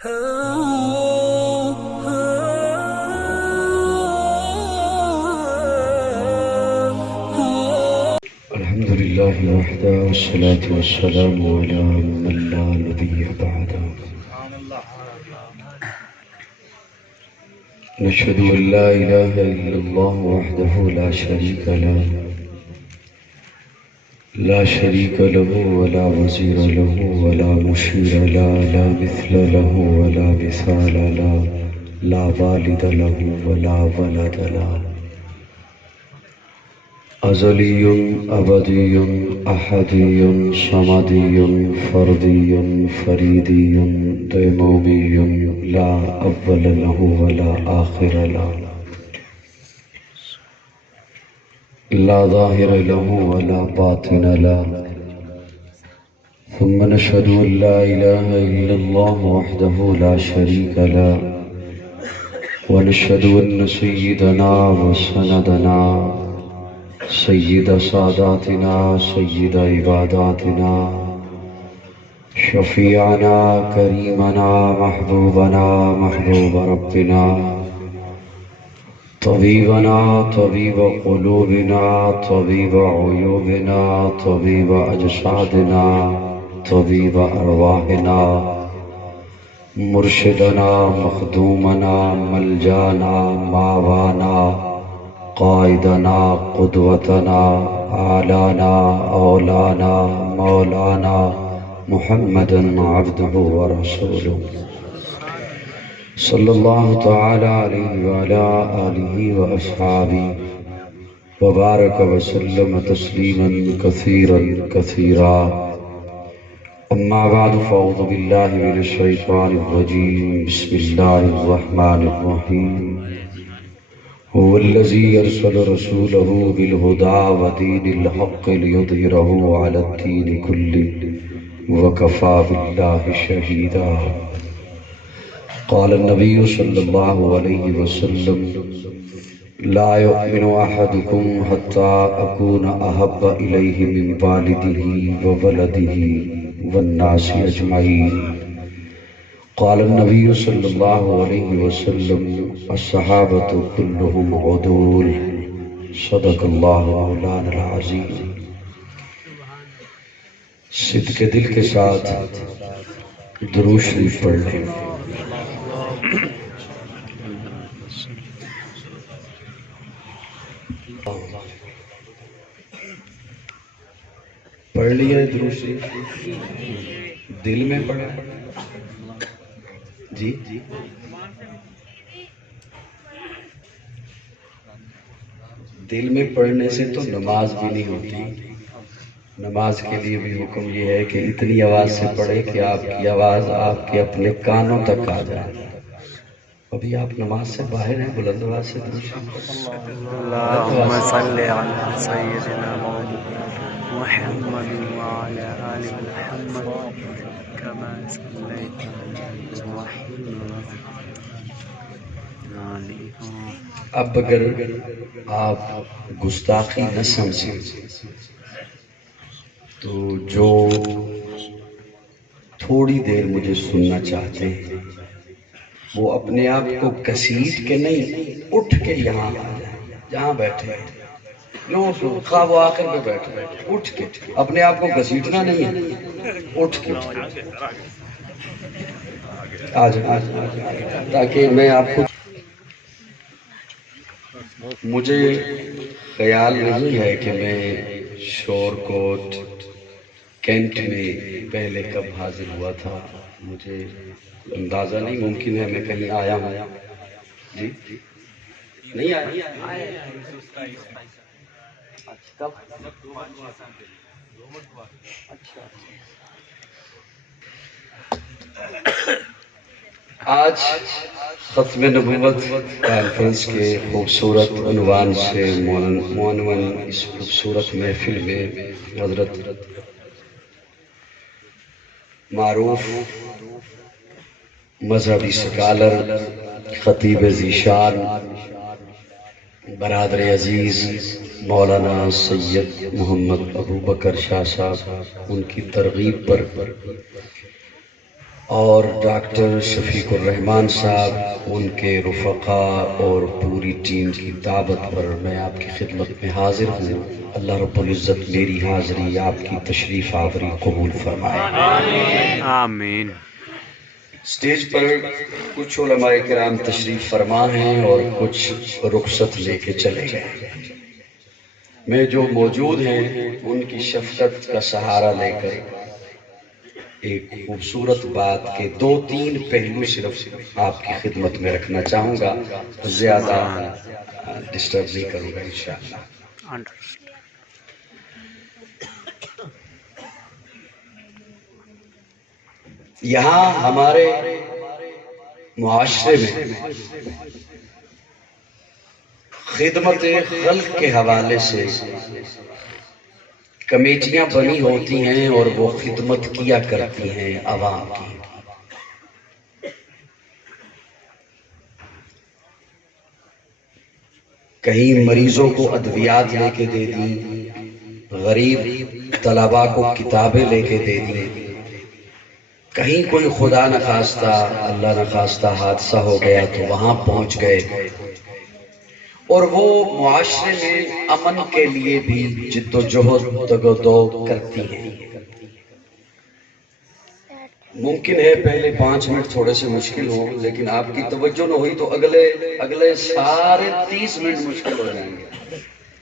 الحمد لله وحده والصلاة والسلام على من لا نبي بعده نشهد أن لا إله إلا الله وحده لا شريك له ولا وزير له ولا مشير له لا مثل له ولا مثال له لا والد له ولا ولد له أزلي أبدي أحدي صمدي فردي فريدي ديمومي لا أول له ولا آخر له لا ظاهر له ولا باطن له ثم نشهد أن لا إله إلا الله وحده لا شريك له ونشهد أن سيدنا وسندنا سيد ساداتنا سيد عباداتنا شفيعنا كريمنا محبوبنا محبوب ربنا طبيبنا طبيب قلوبنا طبيب عيوبنا طبيب أجسادنا طبيب أرواحنا مرشدنا مخدومنا ملجانا ماوانا قائدنا قدوتنا آلانا اولانا مولانا محمدا عبده ورسوله صلى الله تعالى عليه وعلى آله وأصحابه وبارك وسلم تسليما كثيرا كثيرا أما بعد فأعوذ بالله من الشيطان الرجيم بسم الله الرحمن الرحيم هو الذي أرسل رسوله بالهدى ودين الحق ليظهره على الدين كله وكفى بالله شهيدا قال النبي صلى الله عليه وسلم لا يؤمن أحدكم حتى أكون أحب إليه من والده وولده والناس أجمعين قال النبي صلى الله عليه وسلم الصحابة كلهم عدول صدق الله مولانا العظيم صدق دل کے ساتھ درود شریف پڑھ لیں۔ پڑھ لیا درود شریف؟ دل میں پڑھا جی دل میں پڑھنے سے تو نماز بھی نہیں ہوتی۔ نماز کے لیے بھی حکم یہ ہے کہ اتنی آواز سے پڑھے کہ آپ کی آواز آپ کے اپنے کانوں تک آ جائے۔ ابھی آپ نماز سے باہر ہیں، بلند آواز سے اللهم صل على سيدنا محمد وعلى آل محمد كما صليت على إبراهيم اب اگر آپ گستاخی نہ سمجھیں تو جو تھوڑی دیر مجھے سننا چاہتے ہیں وہ اپنے آپ کو گھسیٹ کے نہیں، اٹھ کے یہاں آ جائیں، جہاں بیٹھے ہیں خواہ وہ آخر میں بیٹھے، اٹھ کے اپنے آپ کو گھسیٹنا نہیں ہے، اٹھ کے آ جائیں تاکہ میں آپ کو مجھے خیال نہیں ہے کہ میں شور کوٹ کینٹ میں پہلے کب حاضر ہوا تھا، مجھے اندازہ نہیں، ممکن ہے میں کہیں آیا ہوں جی نہیں آیا۔ آج ختم نبوت کانفرنس کے خوبصورت عنوان سے معنون اس خوبصورت محفل میں حضرت معروف مذہبی سکالر خطیب ذیشان برادر عزیز مولانا سید محمد ابو بکر شاہ صاحب ان کی ترغیب پر اور ڈاکٹر شفیق الرحمان صاحب، ان کے رفقا اور پوری ٹیم کی دعوت پر میں آپ کی خدمت میں حاضر ہوں۔ اللہ رب العزت میری حاضری، آپ کی تشریف آوری قبول فرمائے۔ آمین۔ اسٹیج پر کچھ علماء کرام تشریف فرما ہیں اور کچھ رخصت لے کے چلے گئے۔ میں جو موجود ہیں ان کی شفقت کا سہارا لے کر ایک خوبصورت بات کے 2-3 پہلو صرف آپ کی خدمت میں رکھنا چاہوں گا، زیادہ ڈسٹرب نہیں کروں گا انشاءاللہ۔ یہاں ہمارے معاشرے میں خدمت خلق کے حوالے سے کمیٹیاں بنی ہوتی ہیں اور وہ خدمت کیا کرتی ہیں عوام کی۔ کہیں مریضوں کو ادویات لے کے دے دی، غریب طلباء کو کتابیں لے کے دے دی، کہیں کوئی خدا نخواستہ اللہ نخواستہ حادثہ ہو گیا تو وہاں پہنچ گئے، اور وہ معاشرے میں امن کے لیے بھی جد و جہد تگودو کرتی ہیں۔ ممکن ہے پہلے 5 منٹ تھوڑے سے مشکل ہو، لیکن آپ کی توجہ نہ ہوئی تو اگلے سارے 30 منٹ مشکل ہو جائیں گے۔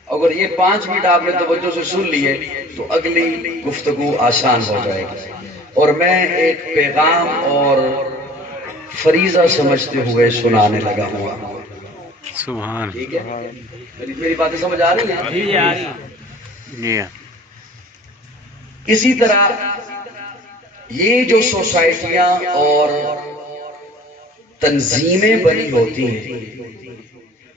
اگر یہ 5 منٹ آپ نے توجہ سے سن لیے تو اگلی گفتگو آسان ہو جائے گی۔ اور میں ایک پیغام اور فریضہ سمجھتے ہوئے سنانے لگا ہوں۔ سبحان۔ ٹھیک ہے، میری باتیں سمجھ آ رہی ہیں؟ جی آ رہی ہیں۔ اسی طرح یہ جو سوسائٹیاں اور تنظیمیں بنی ہوتی ہیں،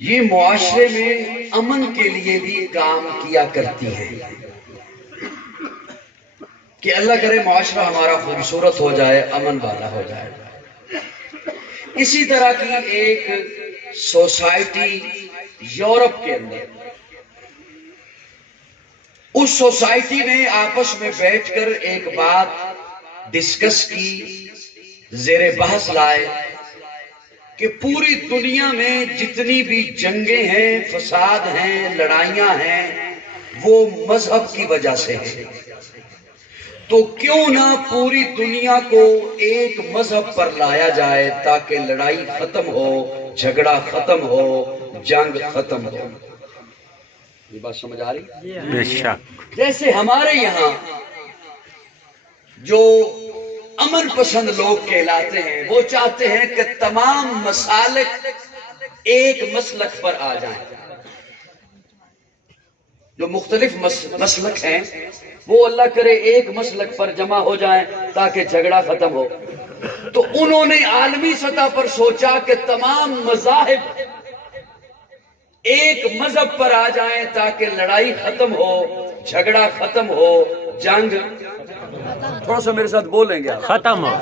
یہ معاشرے میں امن کے لیے بھی کام کیا کرتی ہیں کہ اللہ کرے معاشرہ ہمارا خوبصورت ہو جائے، امن والا ہو جائے۔ اسی طرح کی ایک سوسائٹی یورپ کے اندر، اس سوسائٹی نے آپس میں بیٹھ کر ایک بات ڈسکس کی، زیر بحث لائے کہ پوری دنیا میں جتنی بھی جنگیں ہیں، فساد ہیں، لڑائیاں ہیں، وہ مذہب کی وجہ سے ہیں۔ تو کیوں نہ پوری دنیا کو ایک مذہب پر لایا جائے تاکہ لڑائی ختم ہو، جھگڑا ختم ہو، جنگ ختم ہو۔ یہ بات سمجھ آ رہی؟ بے شک۔ جیسے ہمارے یہاں جو امن پسند لوگ کہلاتے ہیں، وہ چاہتے ہیں کہ تمام مسالک ایک مسلک پر آ جائیں۔ جو مختلف مسلک ہیں وہ اللہ کرے ایک مسلک پر جمع ہو جائیں تاکہ جھگڑا ختم ہو۔ تو انہوں نے عالمی سطح پر سوچا کہ تمام مذاہب ایک مذہب پر آ جائیں تاکہ لڑائی ختم ہو، جھگڑا ختم ہو، جنگ تھوڑا سا میرے ساتھ بولیں گے آپ؟ ختم ہو۔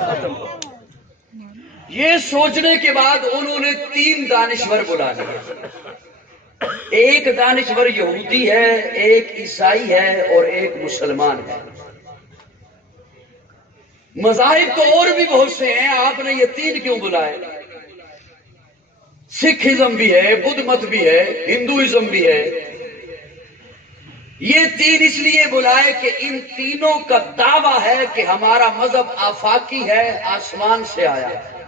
یہ سوچنے کے بعد انہوں نے 3 دانشور بلا لیے۔ ایک دانشور یہودی ہے، ایک عیسائی ہے اور ایک مسلمان ہے۔ مذاہب تو اور بھی بہت سے ہیں، آپ نے یہ 3 کیوں بلائے؟ سکھ ازم بھی ہے، بدھ مت بھی ہے، ہندوازم بھی ہے۔ یہ 3 اس لیے بلائے کہ ان تینوں کا دعویٰ ہے کہ ہمارا مذہب آفاقی ہے، آسمان سے آیا ہے۔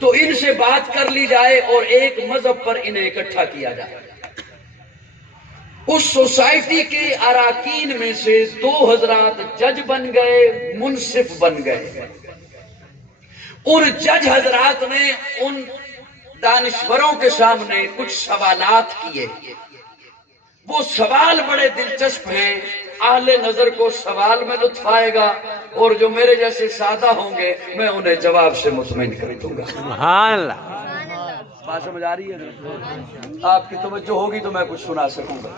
تو ان سے بات کر لی جائے اور ایک مذہب پر انہیں اکٹھا کیا جائے۔ اس سوسائٹی کے اراکین میں سے 2 حضرات جج بن گئے، منصف بن گئے۔ ان جج حضرات نے ان دانشوروں کے سامنے کچھ سوالات کیے۔ وہ سوال بڑے دلچسپ ہیں، اہل نظر کو سوال میں لطف آئے گا اور جو میرے جیسے سادہ ہوں گے میں انہیں جواب سے مطمئن کر دوں گا۔ سبحان اللہ۔ بات سمجھ آ رہی ہے؟ آپ کی توجہ ہوگی تو میں کچھ سنا سکوں گا۔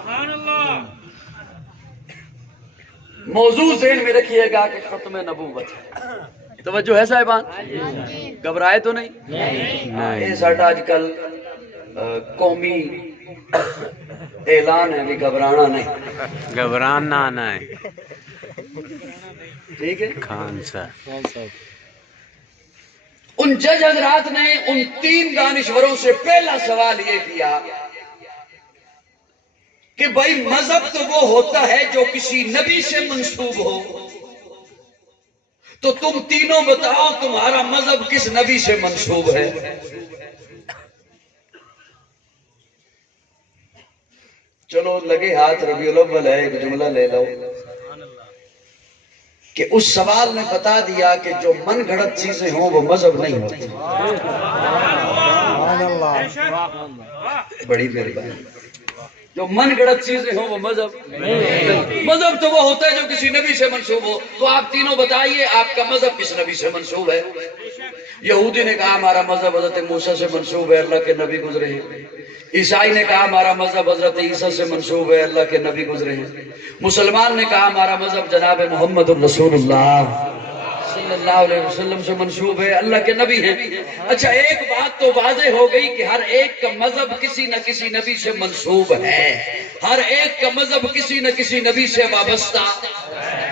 موضوع ذہن میں رکھیے گا کہ ختم نبوت ہے۔ توجہ ہے صاحبان؟ گھبرائے تو نہیں؟ یہ ساڈا آج کل قومی اعلان ہے کہ گھبرانا نہیں، گھبرانا نہیں۔ ٹھیک ہے؟ خان صاحب ان جج حضرات نے ان 3 دانشوروں سے پہلا سوال یہ کیا کہ بھائی مذہب تو وہ ہوتا ہے جو کسی نبی سے منسوب ہو، تو تم تینوں بتاؤ تمہارا مذہب کس نبی سے منسوب ہے؟ چلو لگے ہاتھ، ربیع الاول ہے، ایک جملہ لے لو کہ اس سوال نے بتا دیا کہ جو من گھڑت چیزیں ہوں وہ مذہب نہیں ہوتی۔ بڑی مہربانی۔ جو من گھڑت چیزیں ہوں وہ مذہب نہیں۔ مذہب تو وہ ہوتا ہے جو کسی نبی سے منسوب ہو۔ تو آپ تینوں بتائیے آپ کا مذہب کس نبی سے منسوب ہے؟ یہودی نے کہا ہمارا مذہب حضرت موسیٰ سے منسوب ہے، اللہ کے نبی گزرے ہیں۔ عیسائی نے کہا ہمارا مذہب حضرت عیسیٰ سے منسوب ہے، اللہ کے نبی گزرے ہیں۔ مسلمان نے کہا ہمارا مذہب جناب محمد الرسول اللہ صلی اللہ علیہ وسلم سے منسوب ہے، اللہ کے نبی ہیں۔ اچھا ایک بات تو واضح ہو گئی کہ ہر ایک کا مذہب کسی نہ کسی نبی سے منسوب ہے، ہر ایک کا مذہب کسی نہ کسی نبی سے وابستہ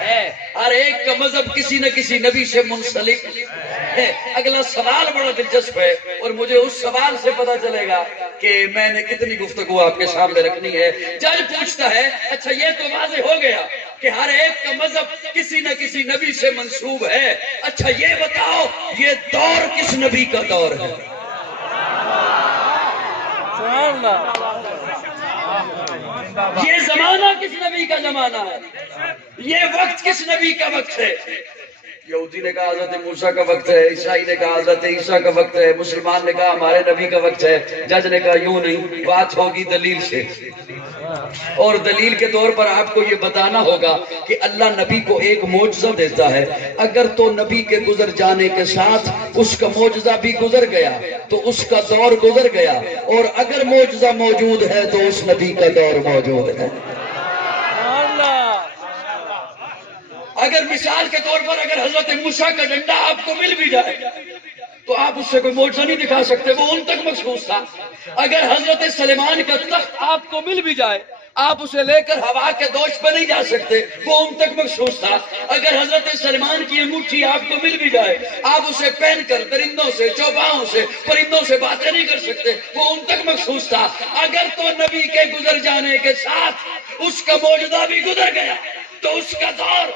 ہے، ہر ایک کا مذہب کسی نہ کسی نبی سے منسلک ہے۔ اگلا سوال بڑا دلچسپ ہے اور مجھے اس سوال سے پتا چلے گا کہ میں نے کتنی گفتگو آپ کے سامنے رکھنی ہے۔ جج پوچھتا ہے اچھا یہ تو واضح ہو گیا کہ ہر ایک کا مذہب کسی نہ کسی نبی سے منسوب ہے، اچھا یہ بتاؤ یہ دور کس نبی کا دور ہے؟ یہ زمانہ کس نبی کا زمانہ ہے؟ یہ وقت کس نبی کا وقت ہے؟ یہودی نے کہا حضرت موسیٰ کا وقت ہے، عیسائی نے کہا حضرت عیسیٰ کا وقت ہے، مسلمان نے کہا ہمارے نبی کا وقت ہے۔ جج نے کہا یوں نہیں، بات ہوگی دلیل سے، اور دلیل کے طور پر آپ کو یہ بتانا ہوگا کہ اللہ نبی کو ایک معجزہ دیتا ہے، اگر تو نبی کے گزر جانے کے ساتھ اس کا معجزہ بھی گزر گیا تو اس کا دور گزر گیا، اور اگر معجزہ موجود ہے تو اس نبی کا دور موجود ہے۔ اگر مثال کے طور پر اگر حضرت موسیٰ کا ڈنڈا آپ کو مل بھی جائے تو آپ اس سے کوئی معجزہ نہیں دکھا سکتے، وہ ان تک مخصوص تھا۔ اگر حضرت سلیمان کا تخت آپ کو مل بھی جائے آپ اسے لے کر ہوا کے دوش پہ نہیں جا سکتے، وہ ان تک مخصوص تھا۔ اگر حضرت سلیمان کی انگوٹھی آپ کو مل بھی جائے آپ اسے پہن کر درندوں سے، چوپاؤں سے، پرندوں سے باتیں نہیں کر سکتے، وہ ان تک مخصوص تھا۔ اگر تو نبی کے گزر جانے کے ساتھ اس کا معجزہ بھی گزر گیا تو اس کا دور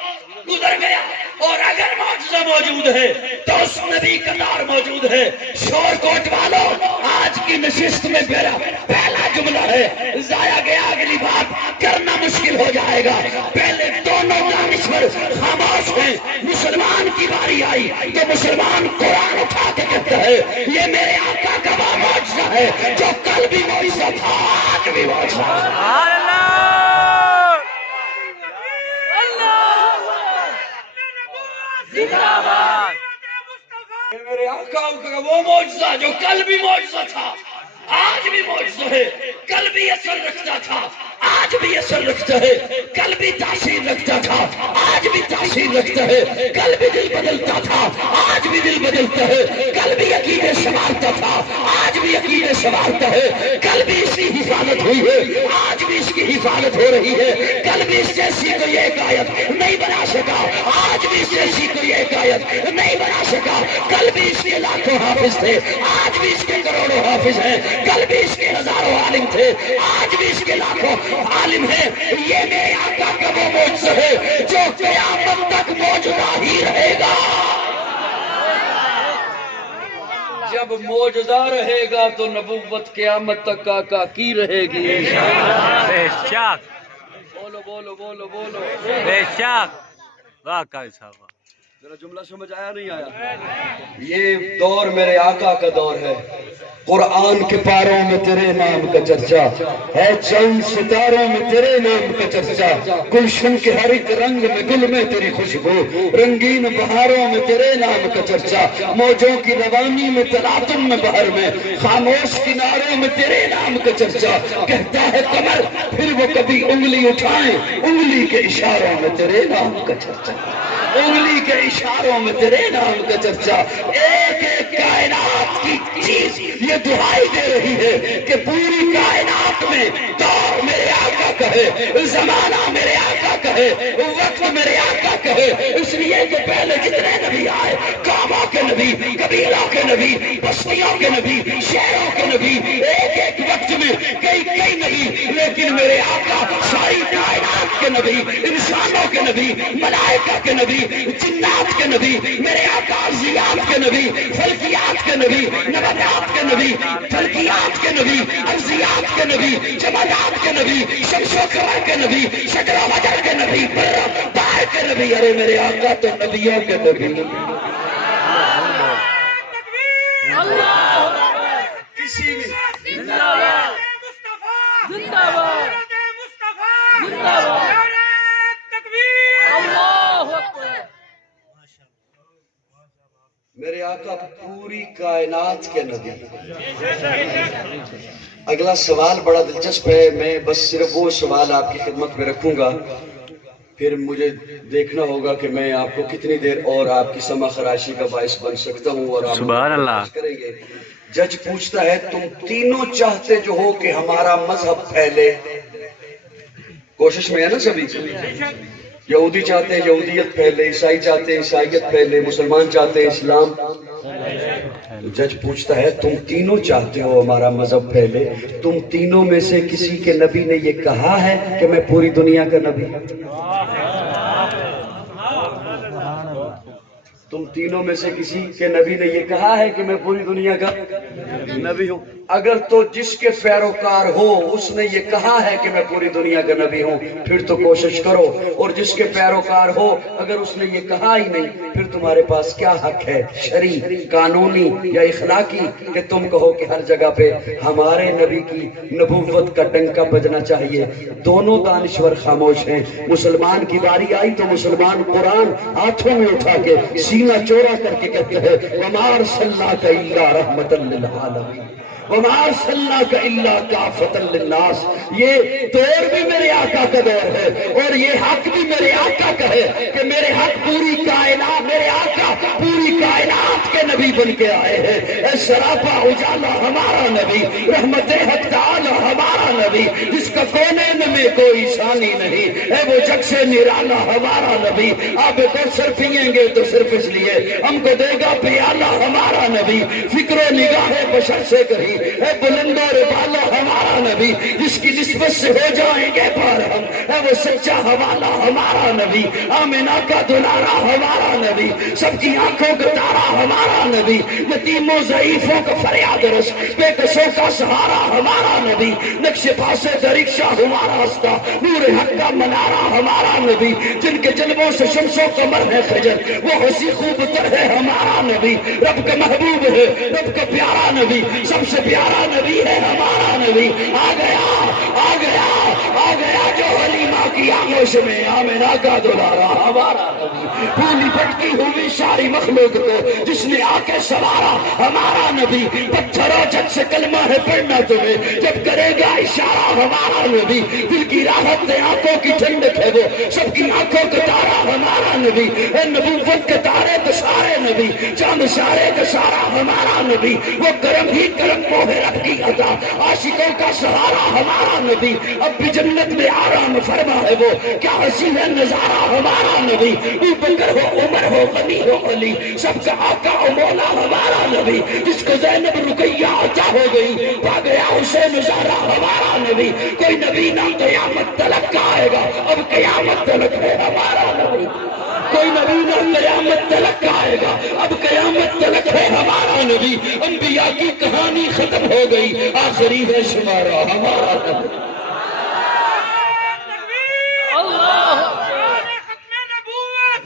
گزر گیا، اور اگر معجزہ موجود ہے تو اس نبی کا دور موجود ہے۔ شور کوٹ والوں آج کی نشست میں میرا پہلا جملہ ہے، ضائع گیا اگلی بات کرنا مشکل ہو جائے گا۔ پہلے دونوں دانشور خاموش ہیں، مسلمان کی باری آئی تو مسلمان قرآن اٹھا کے کہتا ہے یہ میرے آقا کا وہ معجزہ ہے جو کل بھی معجزہ تھا آج بھی معجزہ ہے۔ میرے آقا کا وہ معجزہ جو کل بھی معجزہ تھا آج بھی معجزہ ہے، کل بھی اثر رکھتا تھا آج بھی اثر رکھتا ہے، کل بھی تاثیر رکھتا تھا آج بھی تاثیر رکھتا ہے، کل بھی دل بدلتا تھا آج بھی دل بدلتا ہے، کل بھی عقیدے سنبھالتا تھا آج بھی عقیدے سنبھالتا ہے، کل بھی اس کی حفاظت ہوئی ہے آج بھی اس کی حفاظت ہو رہی ہے، کل بھی اس جیسی کوئی ایک آیت نہیں بنا سکا آج بھی اس جیسی کوئی ایک آیت نہیں بنا سکا، کل بھی اس کے لاکھوں حافظ تھے آج بھی اس کے کروڑوں حافظ ہیں، کل بھی اس کے ہزاروں عالم تھے آج بھی اس کے لاکھوں عالم ہیں۔ یہ میرے آقا کا وہ معجزہ ہے جو قیامت تک موجودہ ہی رہے گا۔ جب موجودہ رہے گا تو نبوت قیامت تک آقا کی رہے گی۔ بے شک، بولو بولو بولو بولو بے شک، واقعی صاحب ذرا جملہ سمجھ آیا نہیں آیا؟ یہ دور میرے آقا کا دور ہے، قرآن کے پاروں میں تیرے نام کا چرچا ہے، چند ستاروں میں تیرے نام کا چرچا، گلشن کے ہر ایک رنگ میں گل میں تیری خوشبو، رنگین بہاروں میں تیرے نام کا چرچا، موجوں کی روانی میں تلاطم میں بہر میں، خاموش کناروں میں تیرے نام کا چرچا، کہتا ہے قمر پھر وہ کبھی انگلی اٹھائیں، انگلی کے اشاروں میں تیرے نام کا چرچا، انگلی کے اشاروں میں تیرے نام کا چرچا، ایک ایک کائنات کی چیز یہ دعائی دے رہی ہے کہ پوری کائنات میں دور میرے آقا کا ہے، زمانہ میرے آقا کا ہے، وقت میرے آقا کا ہے، اس لیے یہ کہ پہلے جتنے نبی آئے، قوموں کے نبی، قبیلوں کے نبی، بستیوں کے نبی، شہروں کے نبی، ایک ایک وقت میں کئی کئی نبی، لیکن میرے آقا ساری کائنات کے نبی، انسانوں کے نبی، ملائکہ کے نبی، جنات کے نبی، میرے آقا ارضیات کے نبی، فلکیات کے نبی، نباتات کے نبی، فلکیات کے نبی، ارضیات کے نبی، جمادات کے نبی، شمس و قمر کے نبی، شکر و وجر کے نبی، بار کے نبی، ارے میرے آقا تو نبیوں کے نبی۔ کسی میرے آقا پوری کائنات کے نبی۔ اگلا سوال بڑا دلچسپ ہے، میں بس صرف وہ سوال آپ کی خدمت میں رکھوں گا، پھر مجھے دیکھنا ہوگا کہ میں آپ کو کتنی دیر اور آپ کی سمع خراشی کا باعث بن سکتا ہوں، اور آپ سبحان اللہ کریں گے۔ جج پوچھتا ہے تم تینوں چاہتے جو ہو کہ ہمارا مذہب پھیلے، کوشش میں ہے نا سبھی، یہودی چاہتے ہیں یہودیت پھیلے، عیسائی چاہتے ہیں عیسائیت پھیلے، مسلمان چاہتے ہیں اسلام۔ جج پوچھتا ہے تم تینوں چاہتے ہو ہمارا مذہب پھیلے، تم تینوں میں سے کسی کے نبی نے یہ کہا ہے کہ میں پوری دنیا کا نبی؟ تم تینوں میں سے کسی کے نبی نے یہ کہا ہے کہ میں پوری دنیا کا نبی ہوں؟ اگر تو جس کے پیروکار ہو اس نے یہ کہا ہے کہ میں پوری دنیا کا نبی ہوں، پھر تو کوشش کرو، اور جس کے پیروکار ہو اگر اس نے یہ کہا ہی نہیں، پھر تمہارے پاس کیا حق ہے شرعی، قانونی یا اخلاقی کہ تم کہو کہ ہر جگہ پہ ہمارے نبی کی نبوت کا ڈنکا بجنا چاہیے؟ دونوں دانشور خاموش ہیں۔ مسلمان کی باری آئی تو مسلمان قرآن ہاتھوں میں اٹھا کے سینہ چورا کر کے کہتے ہیں وَمَا أَرْسَلْنَاكَ إِلَّا رَحْمَةً لِّلْعَالَمِينَ وَمَا أَرْسَلْنَاكَ إِلَّا كَافَةً لِّلنَّاسِ۔ یہ دور بھی میرے آقا کا دور ہے، اور یہ حق بھی میرے آقا کا ہے کہ میرے حق پوری کائنات، میرے آقا پوری کائنات کے نبی بن کے آئے ہیں۔ اے سراپا اجالا ہمارا نبی، رحمت حق تعالی ہمارا نبی، جس کا کونین میں کوئی ثانی نہیں، اے وہ جگ سے نرالا ہمارا نبی۔ آپ کوثر پیئیں گے تو صرف اس لیے ہم کو دے گا پیالہ ہمارا نبی، فکر و نگاہ بشر سے کہیں اے بلند و بالا ہمارا نبی، جس کی نسبت سے ہو جائیں گے پار ہم، اے وہ سچا حوالہ ہمارا نبی، آمنہ کا دلارا ہمارا نبی، سب کی آنکھوں کا تارا ہمارا نبی، یتیموں ضعیفوں کا فریاد رس، بے کسوں کا سہارا ہمارا نبی، نقش پاسے درکشہ ہمارا ہستا، نور حق کا منارہ ہمارا نبی، جن کے جلووں سے شمس و قمر ہے خجل، وہ حسی خوب تر ہے ہمارا نبی، رب کا محبوب ہے، رب کا پیارا نبی، سب سے پیارا نبی ہے ہمارا نبی۔ آ گیا آ گیا آ گیا جو حلیمہ کی آغوش میں، آمنہ کا دلارا ہمارا نبی، پھولی پھٹکی ہوئی ساری مخلوق کو جس نے آ کے سوارا ہمارا نبی، پتھروں جگ سے کلمہ ہے پڑھنا تمہیں جب کرے گا اشارہ ہمارا نبی، دل کی راحت ہے آنکھوں کی ٹھنڈک ہے وہ سب کی آنکھوں کا تارا ہمارا نبی، اے نبوت کے تارے تو سارے نبی، چاند سارے کا سارا ہمارا نبی، وہ کرم ہی کرم کو ہے رب کی عطا، عاشقوں کا سہارا ہمارا نبی، اب بھی جنت میں آرام فرما ہے وہ، کیا حسین ہے نظارہ ہمارا نبی، ابو بکر ہو عمر ہو غنی ہو علی، سب کا آقا و مولا ہمارا نبی، جس کو زینب رقیہ عطا ہو گئی پا گیا اسے نظارہ ہمارا نبی، کوئی نبی نہ قیامت تلک کا آئے گا، اب قیامت تلک ہے ہمارا نبی، کوئی نبی نہ قیامت تلک کا آئے گا، اب قیامت تلک ہے ہمارا نبی، انبیاء کی کہانی ختم ہو گئی، آخری ہے شمارہ ہمارا نبی۔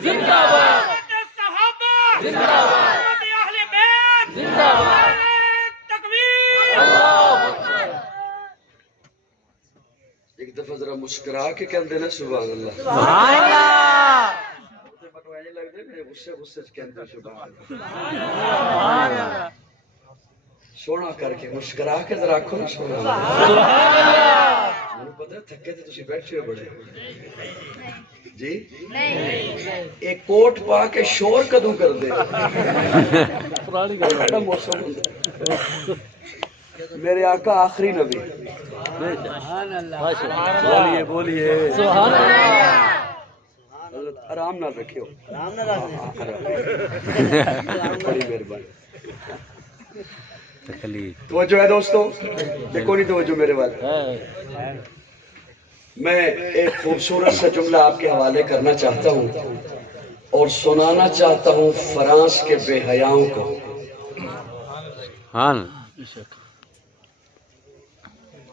زندہ باد صحابہ، زندہ باد اہل بیت، زندہ باد تکبیر، اللہ اکبر۔ ایک دفعہ ذرا مسکرا کے کہندے نا سبحان اللہ، سبحان اللہ سونا کر کے مسکرا کے ذرا آکھو نا سبحان اللہ۔ مجھے پتہ ہے تھکے تھے تسی بیٹھے ہو بڑے جی، ایک کوٹ پا کے شور کدوں کر دے بڑا موسم ہوتا۔ میرے آقا آخری نبی، بولیے بولیے حضرت آرام نہ رکھیو آرام نہ رکھنے بڑی مہربانی تکلیف توجہ ہے دوستو دیکھو نہیں توجہ میرے والے میں ایک خوبصورت سا جملہ آپ کے حوالے کرنا چاہتا ہوں اور سنانا چاہتا ہوں فرانس کے بے حیاؤں کو ہاں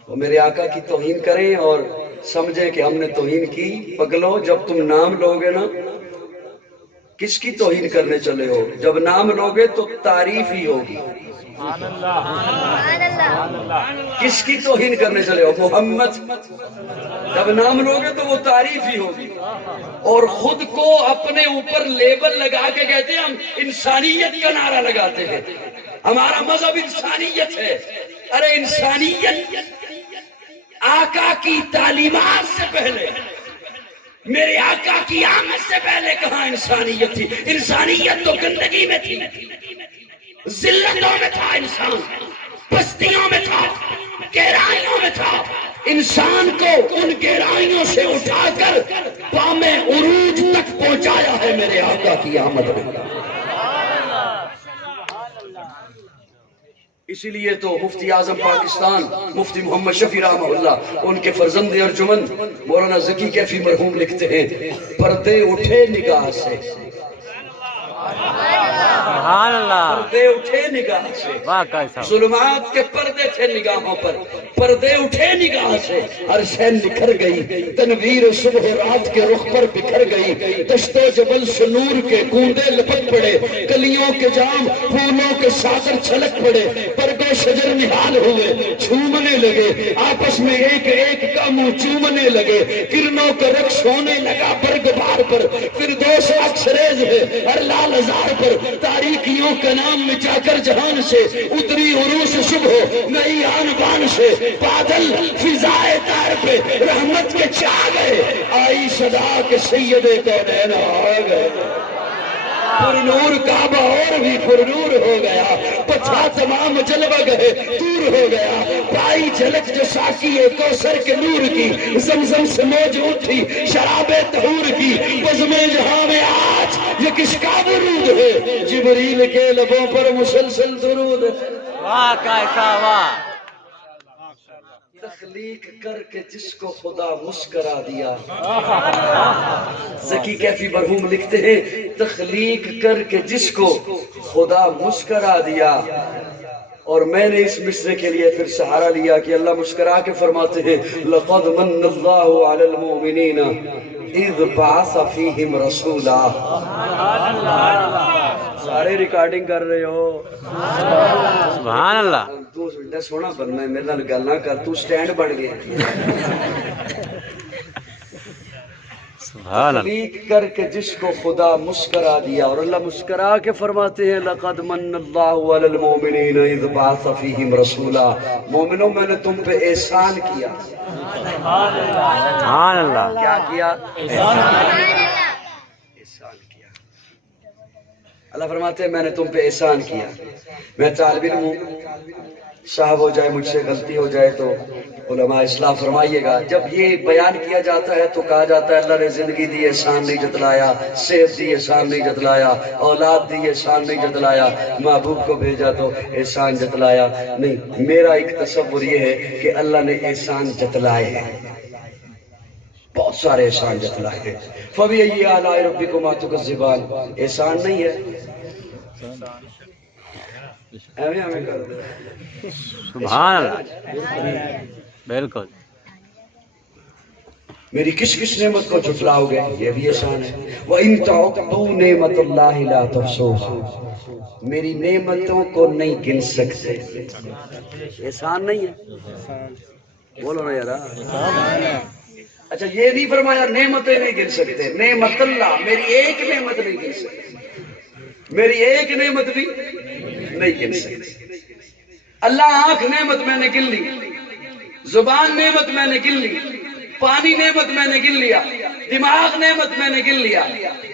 وہ میرے آقا کی توہین کریں اور سمجھیں کہ ہم نے توہین کی پگلو جب تم نام لوگے نا کس کی توہین کرنے چلے ہو جب نام لوگے تو تعریف ہی ہوگی کس کی توہین کرنے چلے ہو محمد جب نام لوگے تو وہ تعریف ہی ہوگی اور خود کو اپنے اوپر لیبل لگا کے کہتے ہیں ہم انسانیت کا نعرہ لگاتے ہیں ہمارا مذہب انسانیت ہے ارے انسانیت آقا کی تعلیمات سے پہلے میرے آقا کی آمد سے پہلے کہاں انسانیت تھی انسانیت تو گندگی میں تھی ذلتوں میں تھا انسان پستیوں میں تھا گہرائیوں میں تھا انسان کو ان گہرائیوں سے اٹھا کر پام عروج تک پہنچایا ہے میرے آقا کی آمد میں اسی لیے تو مفتی اعظم پاکستان مفتی محمد شفیع رحمہ اللہ ان کے فرزند ارجمن مولانا ذکی کیفی مرحوم لکھتے ہیں پردے اٹھے نگاہ سے سبحان اللہ پردے اٹھے نگاہ سے واقعی صاحب ظلمات کے پردے تھے نگاہوں پر پردے اٹھے نگاہ سے ہر شے نکھر گئی تنویر صبح رات کے رخ پر بکھر گئی دشت و جبل سے نور کے کوندے لپٹ پڑے کلیوں کے جام پھولوں کے ساغر چھلک پڑے برگ و شجر نہال ہوئے چھومنے لگے آپس میں ایک ایک کا منہ چومنے لگے کرنوں کا رقص ہونے لگا برگ بار پر فردوس اکسریز ہے ہر لال ہزار پر تاریکیوں کا نام مٹا کر جہان سے اتری عروس صبح نئی آن بان سے بادل فضائے تار پہ رحمت کے چاہ گئے آئی صدا کے سید کونین آ گئے پر نور کعبہ اور بھی پر نور ہو گیا پتھا تمام جلوہ گئے دور ہو گیا پائی جھلک جو ساکی کوثر کے نور کی زمزم سے موج اٹھی شراب طہور کی بزم جہاں میں آج یہ کس کا درود ہے جبریل کے لبوں پر مسلسل درود ہے واقعی صاحب تخلیق کر کے جس کو خدا مسکرا دیا ذکی کیفی مرحوم لکھتے ہیں تخلیق کر کے جس کو خدا مسکرا دیا اور میں نے اس مصرے کے لیے پھر سہارا لیا کہ اللہ مسکرا کے فرماتے ہیں لَقَدْ مَنَّ اللَّهُ عَلَى الْمُؤْمِنِينَ اِذْ بَعَثَ فِيهِمْ رَسُولًا سارے ریکارڈنگ کر رہے ہو سبحان اللہ تو سونا بننا ہے میرے نال گل نہ کر تو سٹینڈ بن گیا سبحان اللہ تخلیق کر کے جس کو خدا مسکرا دیا اور اللہ مسکرا کے فرماتے ہیں لَقَدْ مَنَّ اللَّهُ عَلَى الْمُؤْمِنِينَ اِذْ بَعَثَ فِيهِمْ رَسُولًا مومنوں میں نے تم پہ احسان کیا سبحان اللہ کیا کیا احسان کیا اللہ فرماتے ہیں میں نے تم پہ احسان کیا میں طالب علم ہوں صاحب ہو جائے مجھ سے غلطی ہو جائے تو علماء اصلاح فرمائیے گا جب یہ بیان کیا جاتا ہے تو کہا جاتا ہے اللہ نے زندگی دی احسان نہیں جتلایا صحت دی احسان نہیں جتلایا اولاد دی احسان نہیں جتلایا محبوب کو بھیجا تو احسان جتلایا نہیں میرا ایک تصور یہ ہے کہ اللہ نے احسان جتلائے ہیں بہت سارے احسان جتلائے ہیں فَبِأَيِّ آلَاءِ رَبِّكُمَا تُكَذِّبَانِ احسان نہیں ہے ہمیں کر دے سبحان اللہ بالکل میری کس کس نعمت کو جھٹلاؤ گے یہ بھی احسان ہے وَإِن تَعُدُّوا نِعْمَتَ اللَّهِ لَا تُحْصُوهَا میری نعمتوں کو نہیں گن سکتے احسان نہیں ہے بولو نا یار اچھا یہ نہیں فرمایا نعمتیں نہیں گن سکتے نعمت اللہ میری ایک نعمت نہیں گن سکتے میری ایک نعمت بھی نہیں گن سکتے اللہ آنکھ نعمت میں نے گن لی زبان نعمت میں نے گن لی پانی نعمت میں نے گن لیا دماغ نعمت میں نے گن لیا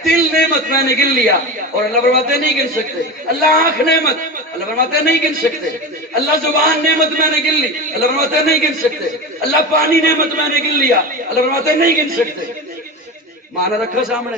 دل نعمت میں نے گن لیا اور اللہ فرماتے نہیں گن سکتے اللہ آنکھ نعمت اللہ فرماتے نہیں گن سکتے اللہ زبان نعمت میں نے گن لی اللہ فرماتے نہیں گن سکتے اللہ پانی نعمت میں نے گن لیا اللہ فرماتے نہیں گن سکتے معنی رکھا سامنے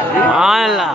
سبحان اللہ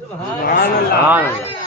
سبحان اللہ